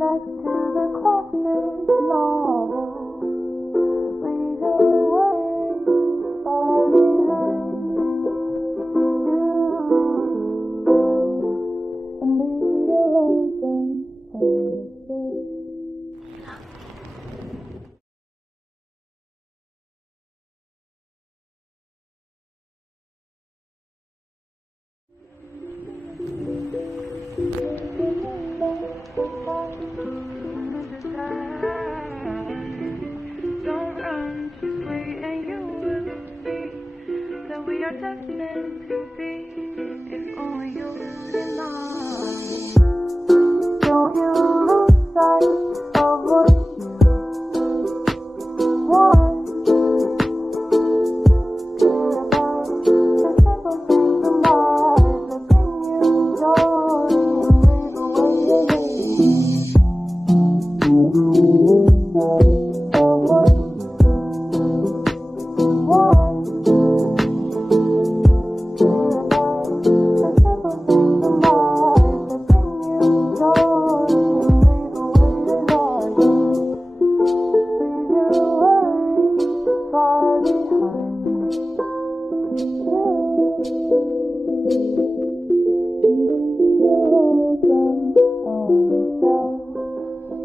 Next to the classic novel, we go away far behind you, and leave your lonesome places. Don't run, just wait and you will see that we are destined to be. If only you and I. Don't you lose sight of what you want. Care about the simple things in life that bring you joy and leave away your pain. Don't you lose sight of what you want. Care about the simple things in life that bring you joy and leave away your pain. Leave your worries far behind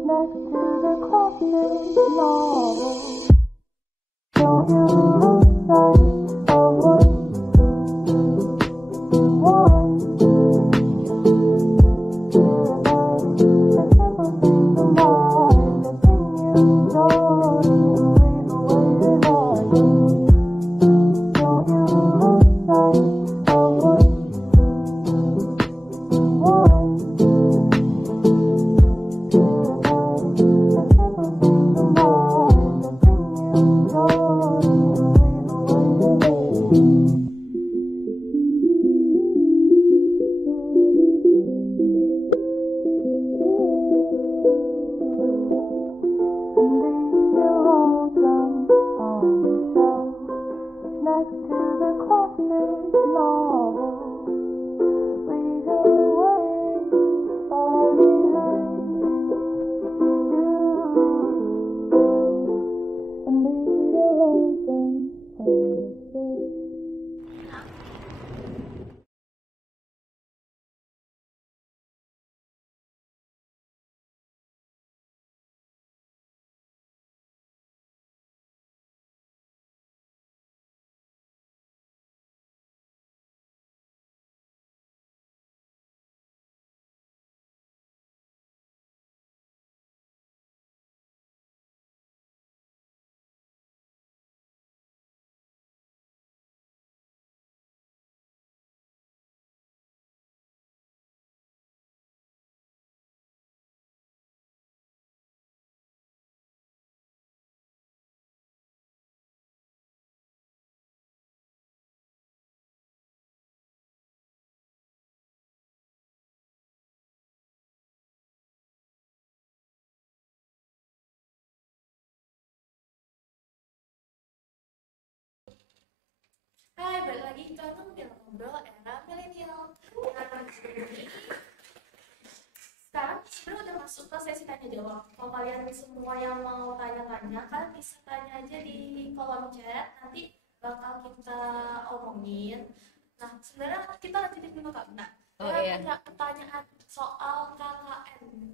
next to the classic novel. Don't you lose sight of what you want. Care about the simple things in life that bring you joy and leave away your pain. Don't you lose sight of what you want. Care about the simple things in life that bring you joy and leave away your pain. And leave your lonesome on the shelf next to the classic novel. We go away far behind you, and leave your lonesome places. Hai, balik lagi ke ngobrol era milenial. Sekarang sebenarnya udah masuk ke sesi tanya jawab. Kalau kalian semua yang mau tanya-tanya, kalian bisa tanya aja di kolom chat. Nanti bakal kita omongin. Nah, sebenarnya kita lanjutin dulu Kak Bina. Oh, Kita iya. punya pertanyaan soal KKN.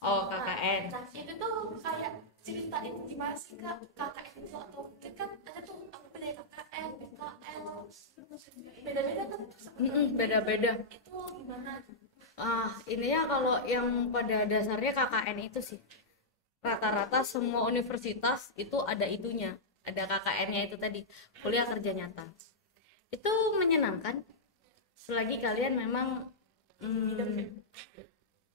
Oh, KKN. Nah, itu tuh kayak ceritain gimana sih Kak KKN itu, atau mungkin kan ada tuh apa bedanya KKN, BKL, beda-beda kan Beda-beda. itu gimana? Ininya kalau yang pada dasarnya KKN itu sih rata-rata semua universitas itu ada itunya, ada KKN-nya itu tadi, kuliah kerja nyata. Itu menyenangkan selagi kalian memang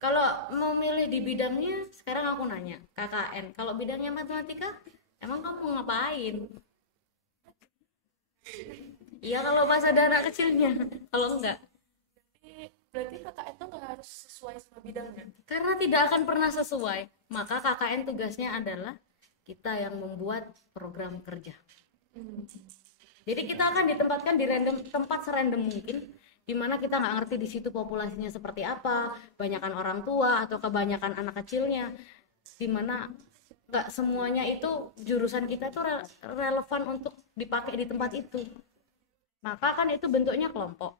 kalau mau milih di bidangnya. Sekarang aku nanya KKN, kalau bidangnya matematika emang kamu ngapain? Iya kalau pas ada anak kecilnya. Kalau enggak, Berarti KKN tuh nggak harus sesuai sama bidangnya. karena tidak akan pernah sesuai, maka KKN tugasnya adalah kita yang membuat program kerja. Jadi kita akan ditempatkan di tempat serandom mungkin, di mana kita nggak ngerti di situ populasinya seperti apa, banyakan orang tua atau kebanyakan anak kecilnya, di mana nggak semuanya itu jurusan kita tuh relevan untuk dipakai di tempat itu. Maka kan itu bentuknya kelompok,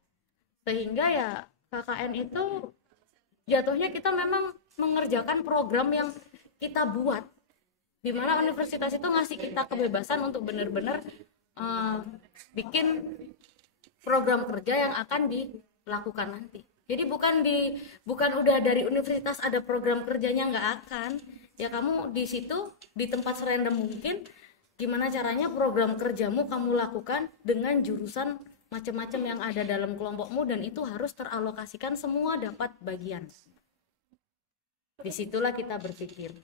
sehingga ya KKN itu jatuhnya kita memang mengerjakan program yang kita buat, di mana universitas itu ngasih kita kebebasan untuk benar-benar bikin program kerja yang akan dilakukan nanti. Jadi bukan udah dari universitas ada program kerjanya, nggak akan. Ya kamu di situ di tempat serandom mungkin, gimana caranya program kerjamu kamu lakukan dengan jurusan macam-macam yang ada dalam kelompokmu, dan itu harus teralokasikan semua dapat bagian. Disitulah kita berpikir.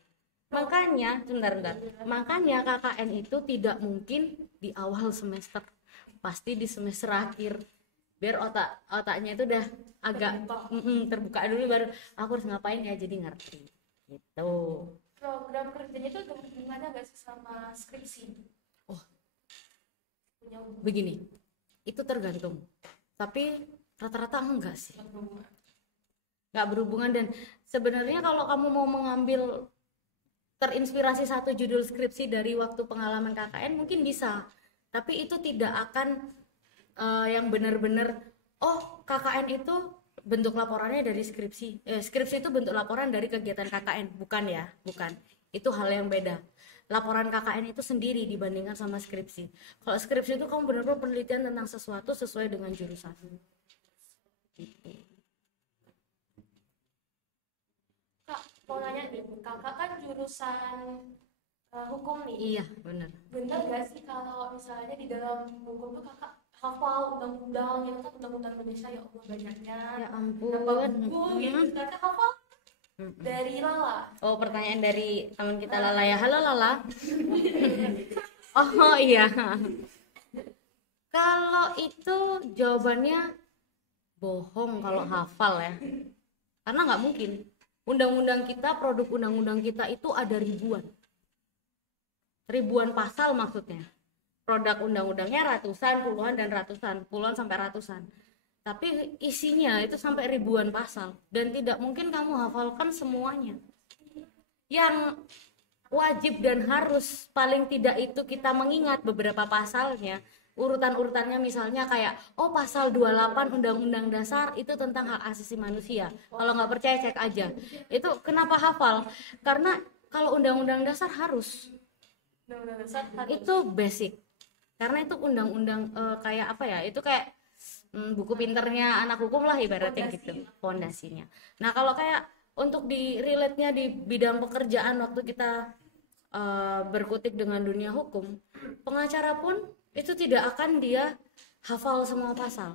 Makanya, sebentar. Makanya KKN itu tidak mungkin di awal semester, pasti di semester akhir. Biar otaknya itu udah agak terbuka dulu, baru aku harus ngapain ya, jadi ngerti. Gitu. Program kerjanya itu ada hubungannya nggak sih sama skripsi? Oh, Punya hubungan begini. Itu tergantung. Tapi rata-rata enggak sih. Nggak berhubungan, dan sebenarnya kalau kamu mau mengambil terinspirasi satu judul skripsi dari waktu pengalaman KKN mungkin bisa, tapi itu tidak akan yang benar-benar KKN itu bentuk laporannya dari skripsi, skripsi itu bentuk laporan dari kegiatan KKN, bukan ya, bukan, itu hal yang beda. Laporan KKN itu sendiri dibandingkan sama skripsi. Kalau skripsi itu kamu benar-benar penelitian tentang sesuatu sesuai dengan jurusan. Kak, mau nanya nih, kakak kan jurusan hukum nih. Iya, benar. Bener gak sih kalau misalnya di dalam hukum tuh kakak hafal undang-undang, yang kan undang-undang Indonesia ya Allah banyaknya. Ya ampun. Berapa buku gitu, kakak hafal dari Lala. Oh, pertanyaan dari teman kita Lala ya. Halo Lala. Oh iya. Kalau itu jawabannya bohong kalau hafal ya. Karena nggak mungkin. Undang-undang kita, produk undang-undang kita itu ada ribuan. Ribuan pasal maksudnya. Produk undang-undangnya ratusan, puluhan, dan ratusan. Puluhan sampai ratusan. Tapi isinya itu sampai ribuan pasal. Dan tidak mungkin kamu hafalkan semuanya. Yang wajib dan harus paling tidak itu kita mengingat beberapa pasalnya. Urutan-urutannya misalnya kayak pasal 28 Undang-Undang Dasar itu tentang hak asasi manusia. Kalau nggak percaya cek aja. Itu kenapa hafal? Karena kalau Undang-Undang Dasar harus. Undang-undang Dasar harus. Itu basic. Karena itu undang-undang kayak apa ya? Itu kayak buku pinternya anak hukum lah ibaratnya gitu, fondasinya. Nah kalau kayak untuk di relate-nya di bidang pekerjaan waktu kita berkutik dengan dunia hukum, pengacara pun itu tidak akan dia hafal semua pasal.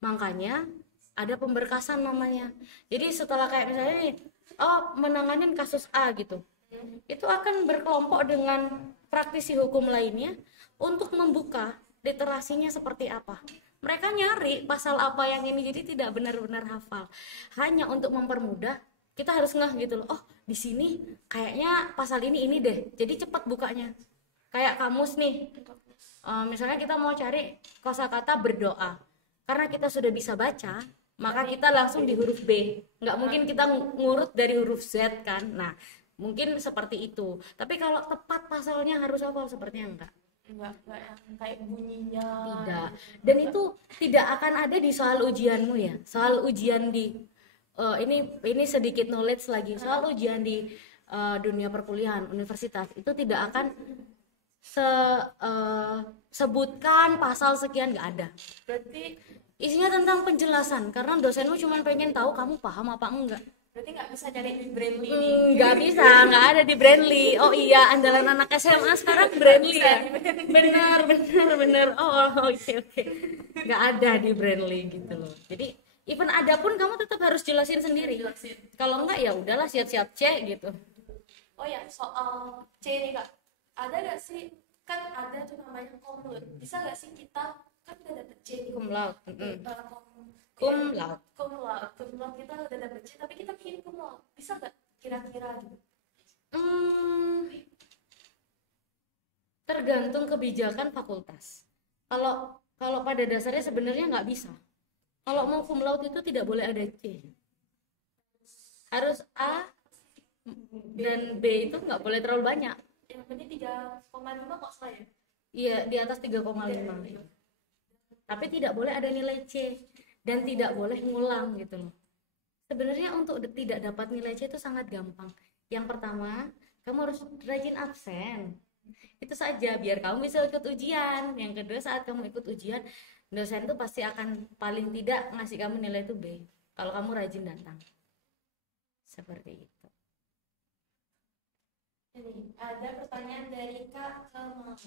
Makanya ada pemberkasan namanya. Jadi setelah kayak misalnya nih, menanganin kasus A gitu, itu akan berkelompok dengan praktisi hukum lainnya untuk membuka literasinya seperti apa. Mereka nyari pasal apa yang ini, jadi tidak benar-benar hafal. Hanya untuk mempermudah, kita harus ngeh gitu loh. Di sini kayaknya pasal ini deh. Jadi cepat bukanya. Kayak kamus nih. Misalnya kita mau cari kosakata berdoa. Karena kita sudah bisa baca, maka kita langsung di huruf B. Nggak mungkin kita ngurut dari huruf Z kan. Nah, mungkin seperti itu. Tapi kalau tepat pasalnya harus hafal, sepertinya enggak. Enggak yang kayak bunyinya. Tidak. Dan itu tidak akan ada di soal ujianmu ya. Soal ujian di ini sedikit knowledge lagi. Soal ujian di dunia perkuliahan universitas itu tidak akan sebutkan pasal sekian, nggak ada. Berarti isinya tentang penjelasan, karena dosenmu cuma pengen tahu kamu paham apa enggak. Berarti nggak bisa cari di Brandly nih. Nggak bisa, nggak ada di Brandly. Oh iya, andalan anak SMA sekarang Brandly ya. Benar. Oh oke. Nggak ada di Brandly gitu loh. Jadi even ada pun kamu tetap harus jelasin sendiri. Kalau enggak ya udahlah siap-siap C gitu. Oh ya, soal C nih Kak. Ada nggak sih, kan ada tuh namanya komlut. Bisa nggak sih kita, kan udah dapet C nih. Cum laude. Cum Cum laude. cum laude kita udah dapet C, tapi kita pengen cum laude. Bisa nggak kira-kira gitu? Tergantung kebijakan fakultas. Kalau pada dasarnya sebenarnya nggak bisa. Kalau mau cum laude itu tidak boleh ada C. Harus A dan B itu nggak boleh terlalu banyak. Yang penting 3,5 kok saya. Iya, di atas 3,5. Tapi tidak boleh ada nilai C dan tidak boleh ngulang gitu loh. Sebenarnya untuk tidak dapat nilai C itu sangat gampang. Yang pertama, kamu harus rajin absen. Itu saja biar kamu bisa ikut ujian. Yang kedua, saat kamu ikut ujian, dosen tuh pasti akan paling tidak ngasih kamu nilai itu B kalau kamu rajin datang. Seperti itu. Ini ada pertanyaan dari Kak Kemala.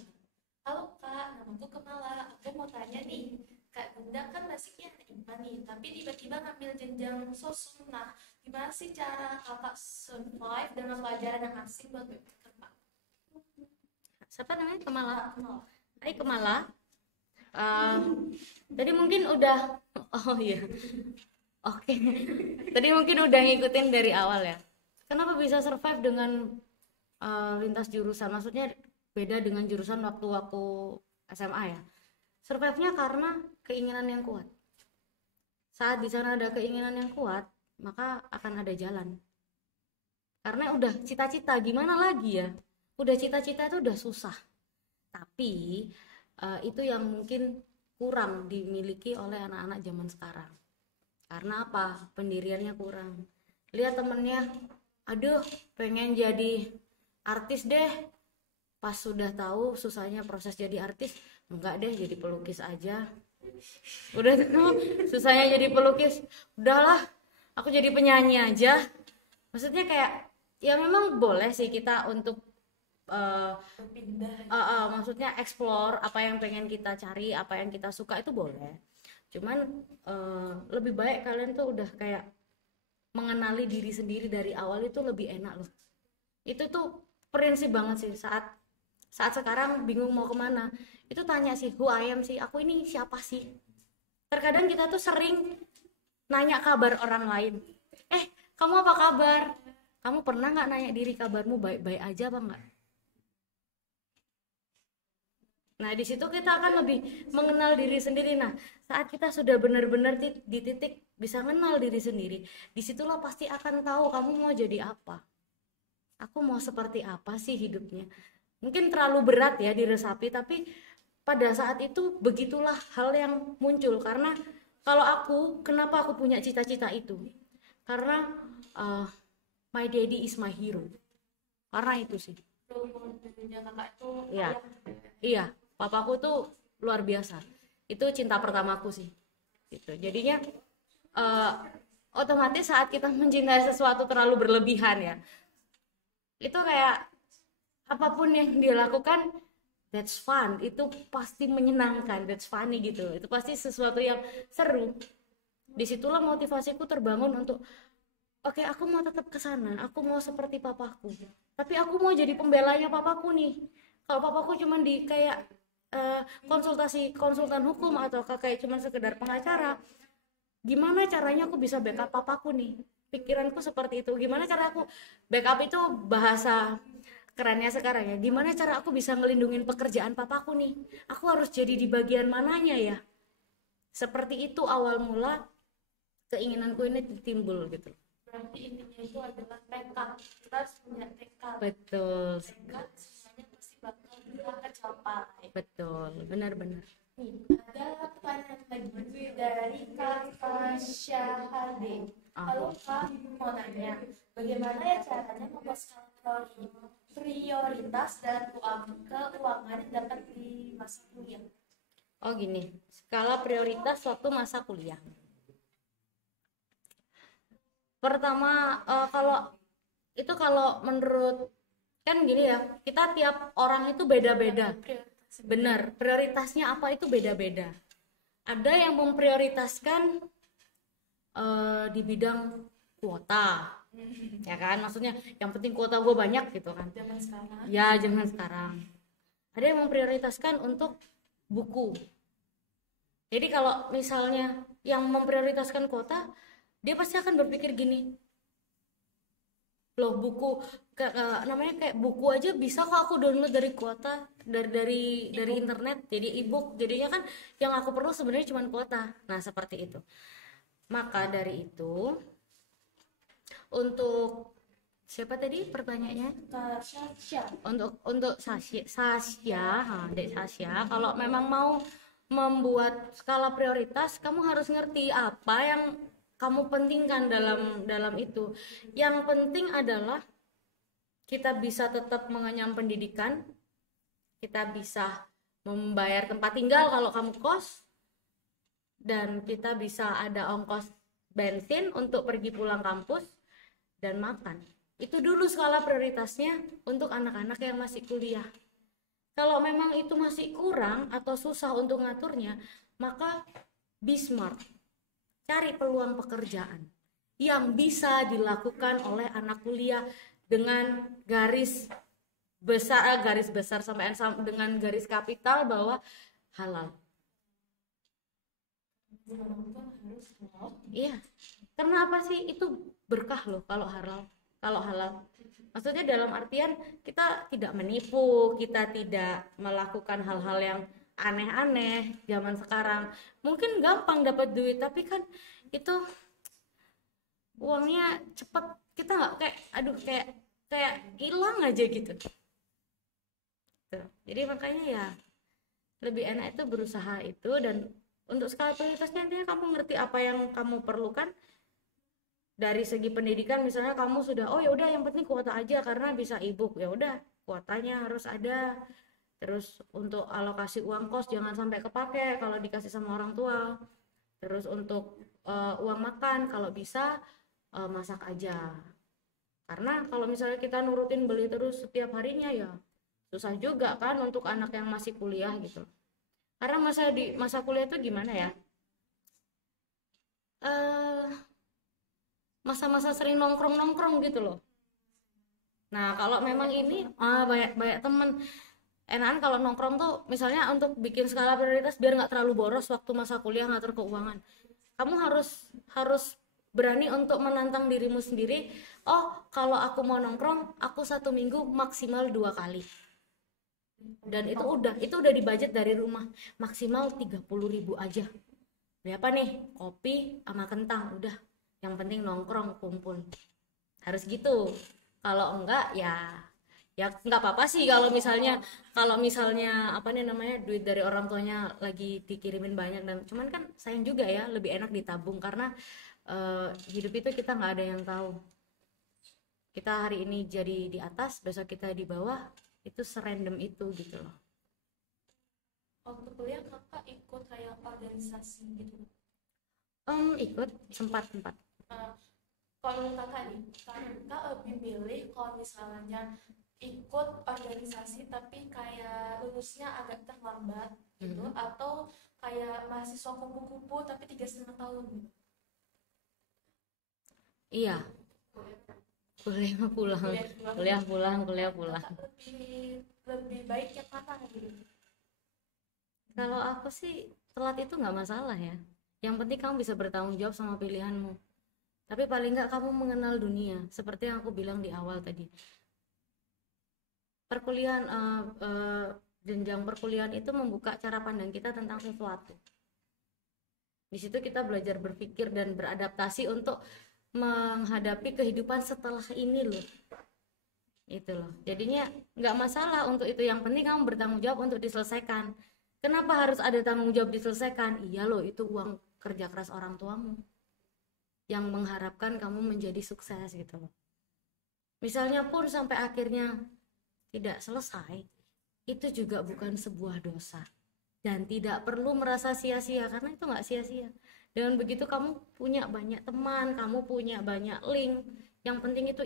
Halo Kak, namaku Kemala. Aku mau tanya nih, Kak Bunda kan basicnya anak IPA nih, tapi tiba-tiba ngambil jenjang sosum. Nah, gimana sih cara kakak survive dengan pelajaran yang asing buat BPK Kak? Siapa namanya? Kemala. Kemala. Hai Kemala. Tadi mungkin udah, oh iya, oke. Tadi mungkin udah ngikutin dari awal ya. Kenapa bisa survive dengan lintas jurusan? Maksudnya beda dengan jurusan waktu SMA ya. Survive-nya karena keinginan yang kuat. Saat di sana ada keinginan yang kuat, maka akan ada jalan. Karena udah cita-cita, gimana lagi ya? Udah cita-cita itu udah susah. Tapi itu yang mungkin kurang dimiliki oleh anak-anak zaman sekarang. Karena apa? Pendiriannya kurang. Lihat temennya, aduh pengen jadi artis deh. Pas sudah tahu susahnya proses jadi artis, enggak deh jadi pelukis aja. Udah tahu susahnya jadi pelukis, udahlah aku jadi penyanyi aja. Maksudnya kayak ya memang boleh sih kita untuk maksudnya explore apa yang pengen kita cari, apa yang kita suka itu boleh. Cuman lebih baik kalian tuh udah kayak mengenali diri sendiri dari awal, itu lebih enak loh. Itu tuh prinsip banget sih. Saat sekarang bingung mau kemana, itu tanya sih, who I am sih, aku ini siapa sih. Terkadang kita tuh sering nanya kabar orang lain, kamu apa kabar, kamu pernah nggak nanya diri kabarmu baik-baik aja apa enggak? Nah di situ kita akan lebih mengenal diri sendiri. Nah saat kita sudah benar-benar di titik bisa mengenal diri sendiri, disitulah pasti akan tahu kamu mau jadi apa. Aku mau seperti apa sih hidupnya. Mungkin terlalu berat ya diresapi, tapi pada saat itu begitulah hal yang muncul. Karena kalau kenapa aku punya cita-cita itu? Karena my daddy is my hero. Karena itu sih. Iya, papaku tuh luar biasa. Itu cinta pertamaku sih. Gitu. Jadinya otomatis saat kita mencintai sesuatu terlalu berlebihan ya, itu kayak apapun yang dia lakukan, that's fun, itu pasti menyenangkan, that's funny gitu, itu pasti sesuatu yang seru. Disitulah motivasiku terbangun untuk oke, aku mau tetap ke sana, aku mau seperti papaku, tapi aku mau jadi pembelanya papaku nih. Kalau papaku cuma di kayak konsultan hukum atau kayak cuma sekedar pengacara, gimana caranya aku bisa backup papaku nih? Pikiranku seperti itu. Gimana cara aku backup, itu bahasa kerennya sekarang ya, gimana cara aku bisa ngelindungin pekerjaan papaku nih, aku harus jadi di bagian mananya ya. Seperti itu awal mula keinginanku ini timbul gitu. Berarti intinya itu adalah tekad. Kita harus punya tekad. Betul. Tekad semuanya pasti bakal bisa tercapai. Betul, benar-benar. Ada pertanyaan lagi dari Kak Syahade. Halo Kak, mau nanya, bagaimana ya caranya memuaskan prioritas dan keuangan yang dapat di masa kuliah? Oh gini, skala prioritas waktu masa kuliah. Pertama, kalau menurut, kan gini ya, kita tiap orang itu beda-beda. Prioritas. Benar, prioritasnya apa itu beda-beda. Ada yang memprioritaskan di bidang kuota, ya kan? Maksudnya yang penting kuota gue banyak gitu kan. Zaman sekarang. Ya, jangan sekarang. Ada yang memprioritaskan untuk buku. Jadi kalau misalnya yang memprioritaskan kuota, dia pasti akan berpikir gini, loh buku namanya kayak buku aja bisa kok aku download dari kuota dari internet jadi ebook, jadinya kan yang aku perlu sebenarnya cuma kuota. Nah seperti itu. Maka dari itu, untuk siapa tadi pertanyaannya? Sasha. Untuk Sasya, Dek Sasya, kalau memang mau membuat skala prioritas, kamu harus ngerti apa yang kamu pentingkan dalam itu. Yang penting adalah kita bisa tetap mengenyam pendidikan, kita bisa membayar tempat tinggal kalau kamu kos, dan kita bisa ada ongkos bensin untuk pergi pulang kampus dan makan. Itu dulu skala prioritasnya untuk anak-anak yang masih kuliah. Kalau memang itu masih kurang atau susah untuk ngaturnya, maka be smart. Cari peluang pekerjaan yang bisa dilakukan oleh anak kuliah dengan garis besar sampai dengan garis kapital bahwa halal. Iya, karena apa sih, itu berkah loh kalau halal. Maksudnya dalam artian kita tidak menipu, kita tidak melakukan hal-hal yang aneh-aneh zaman sekarang. Mungkin gampang dapat duit, tapi kan itu uangnya cepet, kita nggak kayak hilang aja gitu. Tuh. Jadi makanya ya lebih enak itu berusaha itu. Dan untuk skala prioritasnya intinya kamu ngerti apa yang kamu perlukan. Dari segi pendidikan misalnya kamu sudah, oh ya udah yang penting kuota aja karena bisa ebook, ya udah kuotanya harus ada. Terus untuk alokasi uang kos jangan sampai kepake kalau dikasih sama orang tua. Terus untuk uang makan kalau bisa masak aja. Karena kalau misalnya kita nurutin beli terus setiap harinya ya susah juga kan untuk anak yang masih kuliah gitu. Karena masa kuliah itu gimana ya? Masa-masa sering nongkrong gitu loh. Nah kalau memang ini banyak temen, enakan kalau nongkrong tuh misalnya untuk bikin skala prioritas biar nggak terlalu boros waktu masa kuliah ngatur keuangan. Kamu harus berani untuk menantang dirimu sendiri. Oh kalau aku mau nongkrong, aku 1 minggu maksimal 2 kali. Dan itu udah dibudget dari rumah, maksimal 30.000 aja. Beli apa nih? Kopi sama kentang, udah. Yang penting nongkrong, kumpul. Harus gitu. Kalau enggak ya nggak apa-apa sih kalau misalnya apa nih namanya, duit dari orang tuanya lagi dikirimin banyak, dan cuman kan sayang juga ya, lebih enak ditabung karena hidup itu kita nggak ada yang tahu. Kita hari ini jadi di atas, besok kita di bawah, itu serandom itu gitu loh. Waktu kuliah kakak ikut kayak organisasi gitu? Ikut sempat. Kalau kakak nih, kakak lebih milih kalau misalnya ikut organisasi tapi kayak lulusnya agak terlambat gitu, atau kayak mahasiswa kupu-kupu tapi 3,5 tahun gitu? Iya, kuliah pulang. Kakak lebih baik yang mana gitu? Kalau aku sih telat itu nggak masalah ya. Yang penting kamu bisa bertanggung jawab sama pilihanmu. Tapi paling nggak kamu mengenal dunia. Seperti yang aku bilang di awal tadi. Perkuliahan, jenjang perkuliahan itu membuka cara pandang kita tentang sesuatu. Di situ kita belajar berpikir dan beradaptasi untuk menghadapi kehidupan setelah ini loh. Itu loh. Jadinya nggak masalah untuk itu. Yang penting kamu bertanggung jawab untuk diselesaikan. Kenapa harus ada tanggung jawab diselesaikan? Iya loh, itu uang kerja keras orang tuamu yang mengharapkan kamu menjadi sukses gitu loh. Misalnya pun sampai akhirnya tidak selesai, itu juga bukan sebuah dosa. dan tidak perlu merasa sia-sia karena itu nggak sia-sia. Dengan begitu kamu punya banyak teman, kamu punya banyak link. Yang penting itu.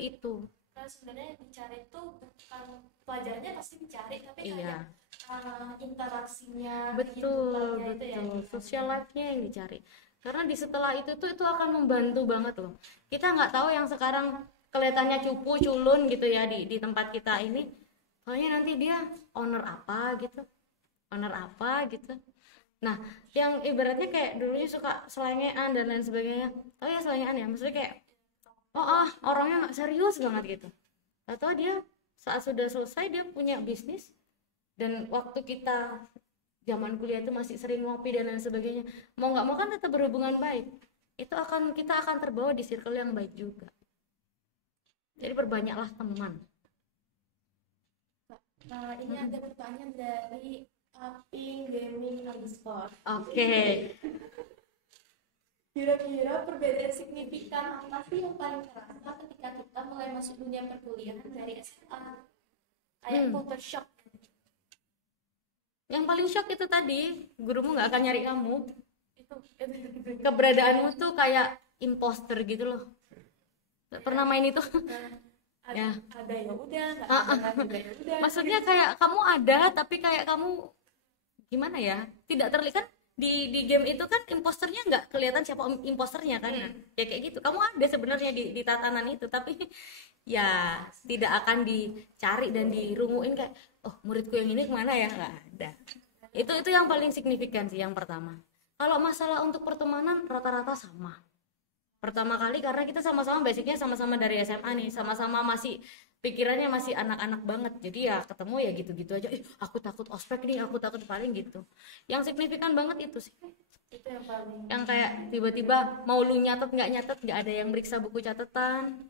Nah, sebenarnya yang dicari itu bukan pelajarannya, pasti dicari, tapi Iya, kayak interaksinya, betul, kehidupannya itu ya. betul. Social life-nya yang dicari. Karena di setelah itu tuh itu akan membantu banget loh. Kita nggak tahu yang sekarang kelihatannya cupu, culun gitu ya di tempat kita ini. Soalnya nanti dia owner apa gitu. Nah, yang ibaratnya kayak dulunya suka selengean dan lain sebagainya. Oh ya selengean ya, maksudnya kayak orangnya nggak serius banget gitu. Atau dia saat sudah selesai dia punya bisnis, dan waktu kita zaman kuliah itu masih sering ngopi dan lain sebagainya, mau nggak mau kan tetap berhubungan baik, itu kita akan terbawa di circle yang baik juga. Jadi perbanyaklah teman. Nah, ini ada pertanyaan dari Aping Gaming underscore. Oke. Kira-kira perbedaan signifikan apa sih yang paling terasa ketika kita mulai masuk dunia perkuliahan dari SMA? Kayak culture shock. Yang paling shock itu tadi, gurumu nggak akan nyari kamu. Itu. Keberadaanmu tuh kayak imposter gitu loh. Pernah main itu? Ya. Ada ya udah, nggak ada juga ya udah. Maksudnya kayak kamu ada tapi kayak kamu gimana ya? Tidak terlihat kan di game itu kan imposternya nggak kelihatan siapa imposternya kan. Ya kayak gitu. Kamu ada sebenarnya di tatanan itu, tapi ya tidak akan dicari dan dirumuin kayak muridku yang ini kemana ya, nggak ada. Itu yang paling signifikan sih yang pertama. Kalau masalah untuk pertemanan rata-rata sama. Pertama kali karena kita sama-sama basicnya sama-sama dari SMA nih, sama-sama masih pikirannya masih anak-anak banget, jadi ya ketemu ya gitu-gitu aja. Aku takut ospek nih, aku takut paling gitu. Yang signifikan banget itu sih. Itu yang paling. Yang kayak tiba-tiba mau lu nyatet nggak ada yang meriksa buku catatan.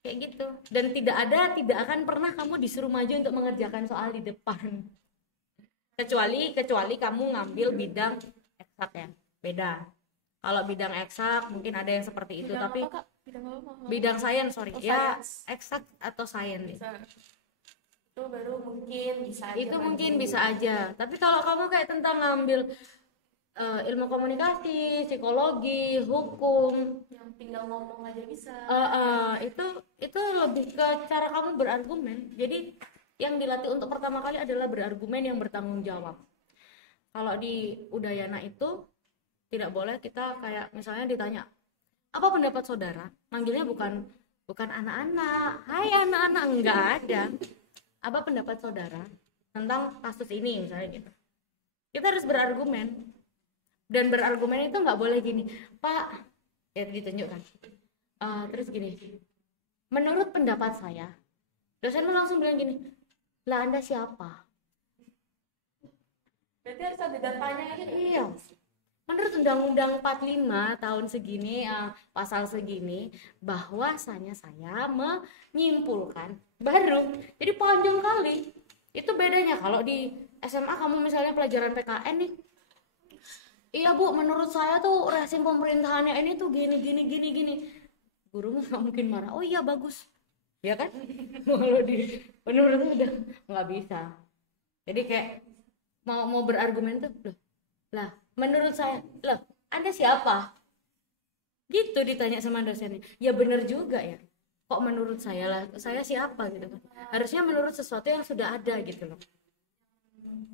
Kayak gitu. Dan tidak akan pernah kamu disuruh maju untuk mengerjakan soal di depan. Kecuali kamu ngambil bidang eksak ya, beda. Kalau bidang eksak mungkin ada yang seperti itu, Bidang tapi apa, Kak? Bidang apa? bidang sains ya, Science. eksak atau sains Bisa. Itu baru mungkin bisa aja. itu maju. mungkin bisa aja. Tapi kalau kamu kayak tentang ngambil ilmu komunikasi, psikologi, hukum, yang tinggal ngomong aja bisa. itu lebih ke cara kamu berargumen. Jadi yang dilatih untuk pertama kali adalah berargumen yang bertanggung jawab. Kalau di Udayana itu tidak boleh kita kayak misalnya ditanya apa pendapat saudara, manggilnya bukan anak-anak, hai anak-anak, enggak ada. Apa pendapat saudara tentang kasus ini misalnya gitu. Kita harus berargumen, dan berargumen itu nggak boleh gini, Pak, ya ditunjukkan. Terus gini, menurut pendapat saya, dosenmu langsung bilang gini, lah Anda siapa? Berarti harus ada datanya gitu. Iya. Menurut Undang-Undang 45 tahun segini, pasal segini, bahwasanya saya menyimpulkan baru. Jadi panjang kali. Itu bedanya kalau di SMA kamu misalnya pelajaran PKN nih. Iya Bu, menurut saya tuh rezim pemerintahannya ini tuh gini. Gurumu nggak mungkin marah. Oh iya bagus. Ya kan? Kalau menurut udah nggak bisa. Jadi kayak mau berargumen tuh lah menurut saya, loh Anda siapa? Gitu ditanya sama dosennya. Ya bener juga ya, kok menurut saya lah, saya siapa gitu kan. Harusnya menurut sesuatu yang sudah ada gitu loh,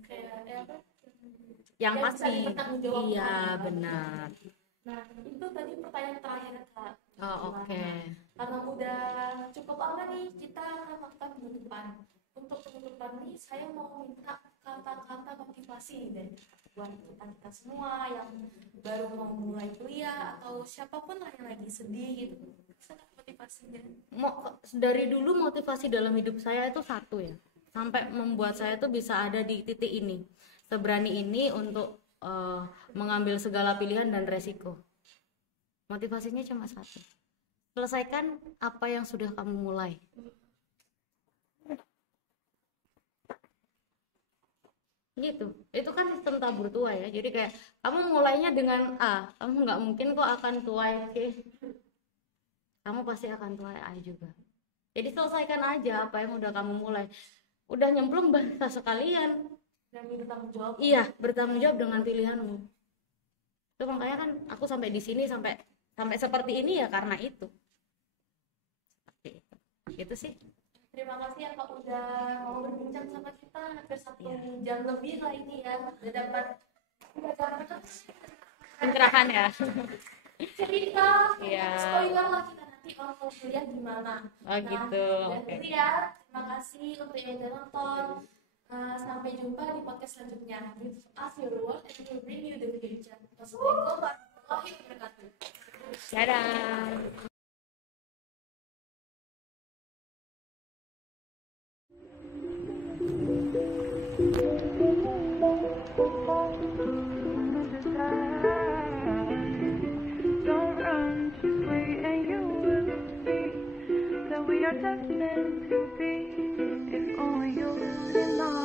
Kayak apa? yang Yang bisa pasti. dipertanggungjawabkan. Iya benar. Nah, itu tadi pertanyaan terakhir, Kak. Oh oke. Karena udah cukup lama nih kita akan melakukan penutupan. Untuk penutupan nih saya mau minta kata-kata motivasi dari buat kita semua yang baru mau mulai kuliah atau siapapun lah yang lagi sedih gitu. Bisa nggak motivasinya? Dari dulu motivasi dalam hidup saya itu satu ya, sampai membuat saya tuh bisa ada di titik ini, seberani ini untuk mengambil segala pilihan dan resiko. Motivasinya cuma satu, selesaikan apa yang sudah kamu mulai. Gitu, itu kan sistem tabur tua ya. Jadi kayak kamu mulainya dengan A, kamu nggak mungkin kok akan tuai C, kamu pasti akan tuai A juga. Jadi selesaikan aja apa yang udah kamu mulai. Udah nyemplung basah sekalian, Berani bertanggung jawab. Iya, bertanggung jawab dengan pilihanmu. Itu makanya kan aku sampai di sini sampai seperti ini ya karena itu. Seperti itu. Itu sih. Terima kasih ya Kak udah mau berbincang sama kita hampir 1 jam lebih lah ini ya. Udah dapat Pencerahan ya. cerita. Iya. Spoiler lah kita nanti kalau mau kuliah gimana. Oh gitu. Nah, Oke. gitu ya. Terima kasih untuk yang udah nonton. Sampai jumpa di podcast selanjutnya. Give us your word and we'll bring you the future. Wassalamualaikum warahmatullahi wabarakatuh. Dadah. Don't run, just wait and you will see that we are destined to be. If only you deny.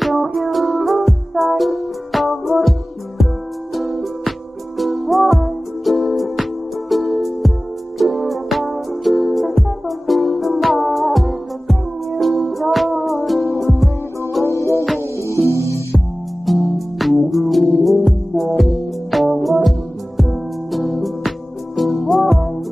Don't you lose sight of what you want. Care about the simple things in life that bring you joy and leave away your pain. Don't you lose sight of what you want.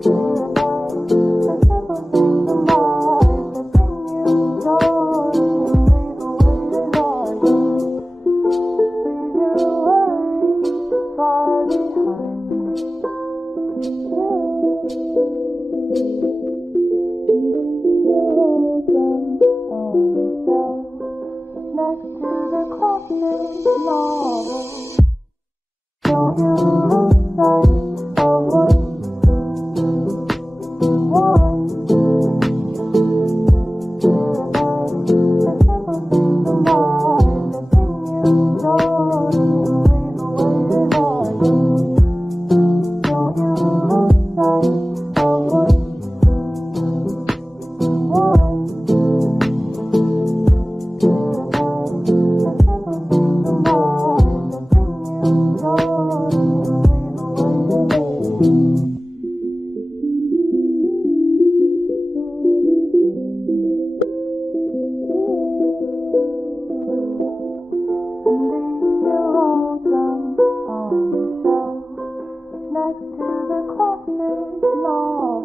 Care about the simple things in life that bring you joy and leave away your pain. Leave your worries far behind. Next to the classic novel. Don't you lose sight of what you want. Care about the simple things in life that bring you joy and leave away your pain. Don't you lose sight of what you want. Care about the simple things in life that bring you joy and leave away your pain. And leave your lonesome on the shelf next to the classic novel.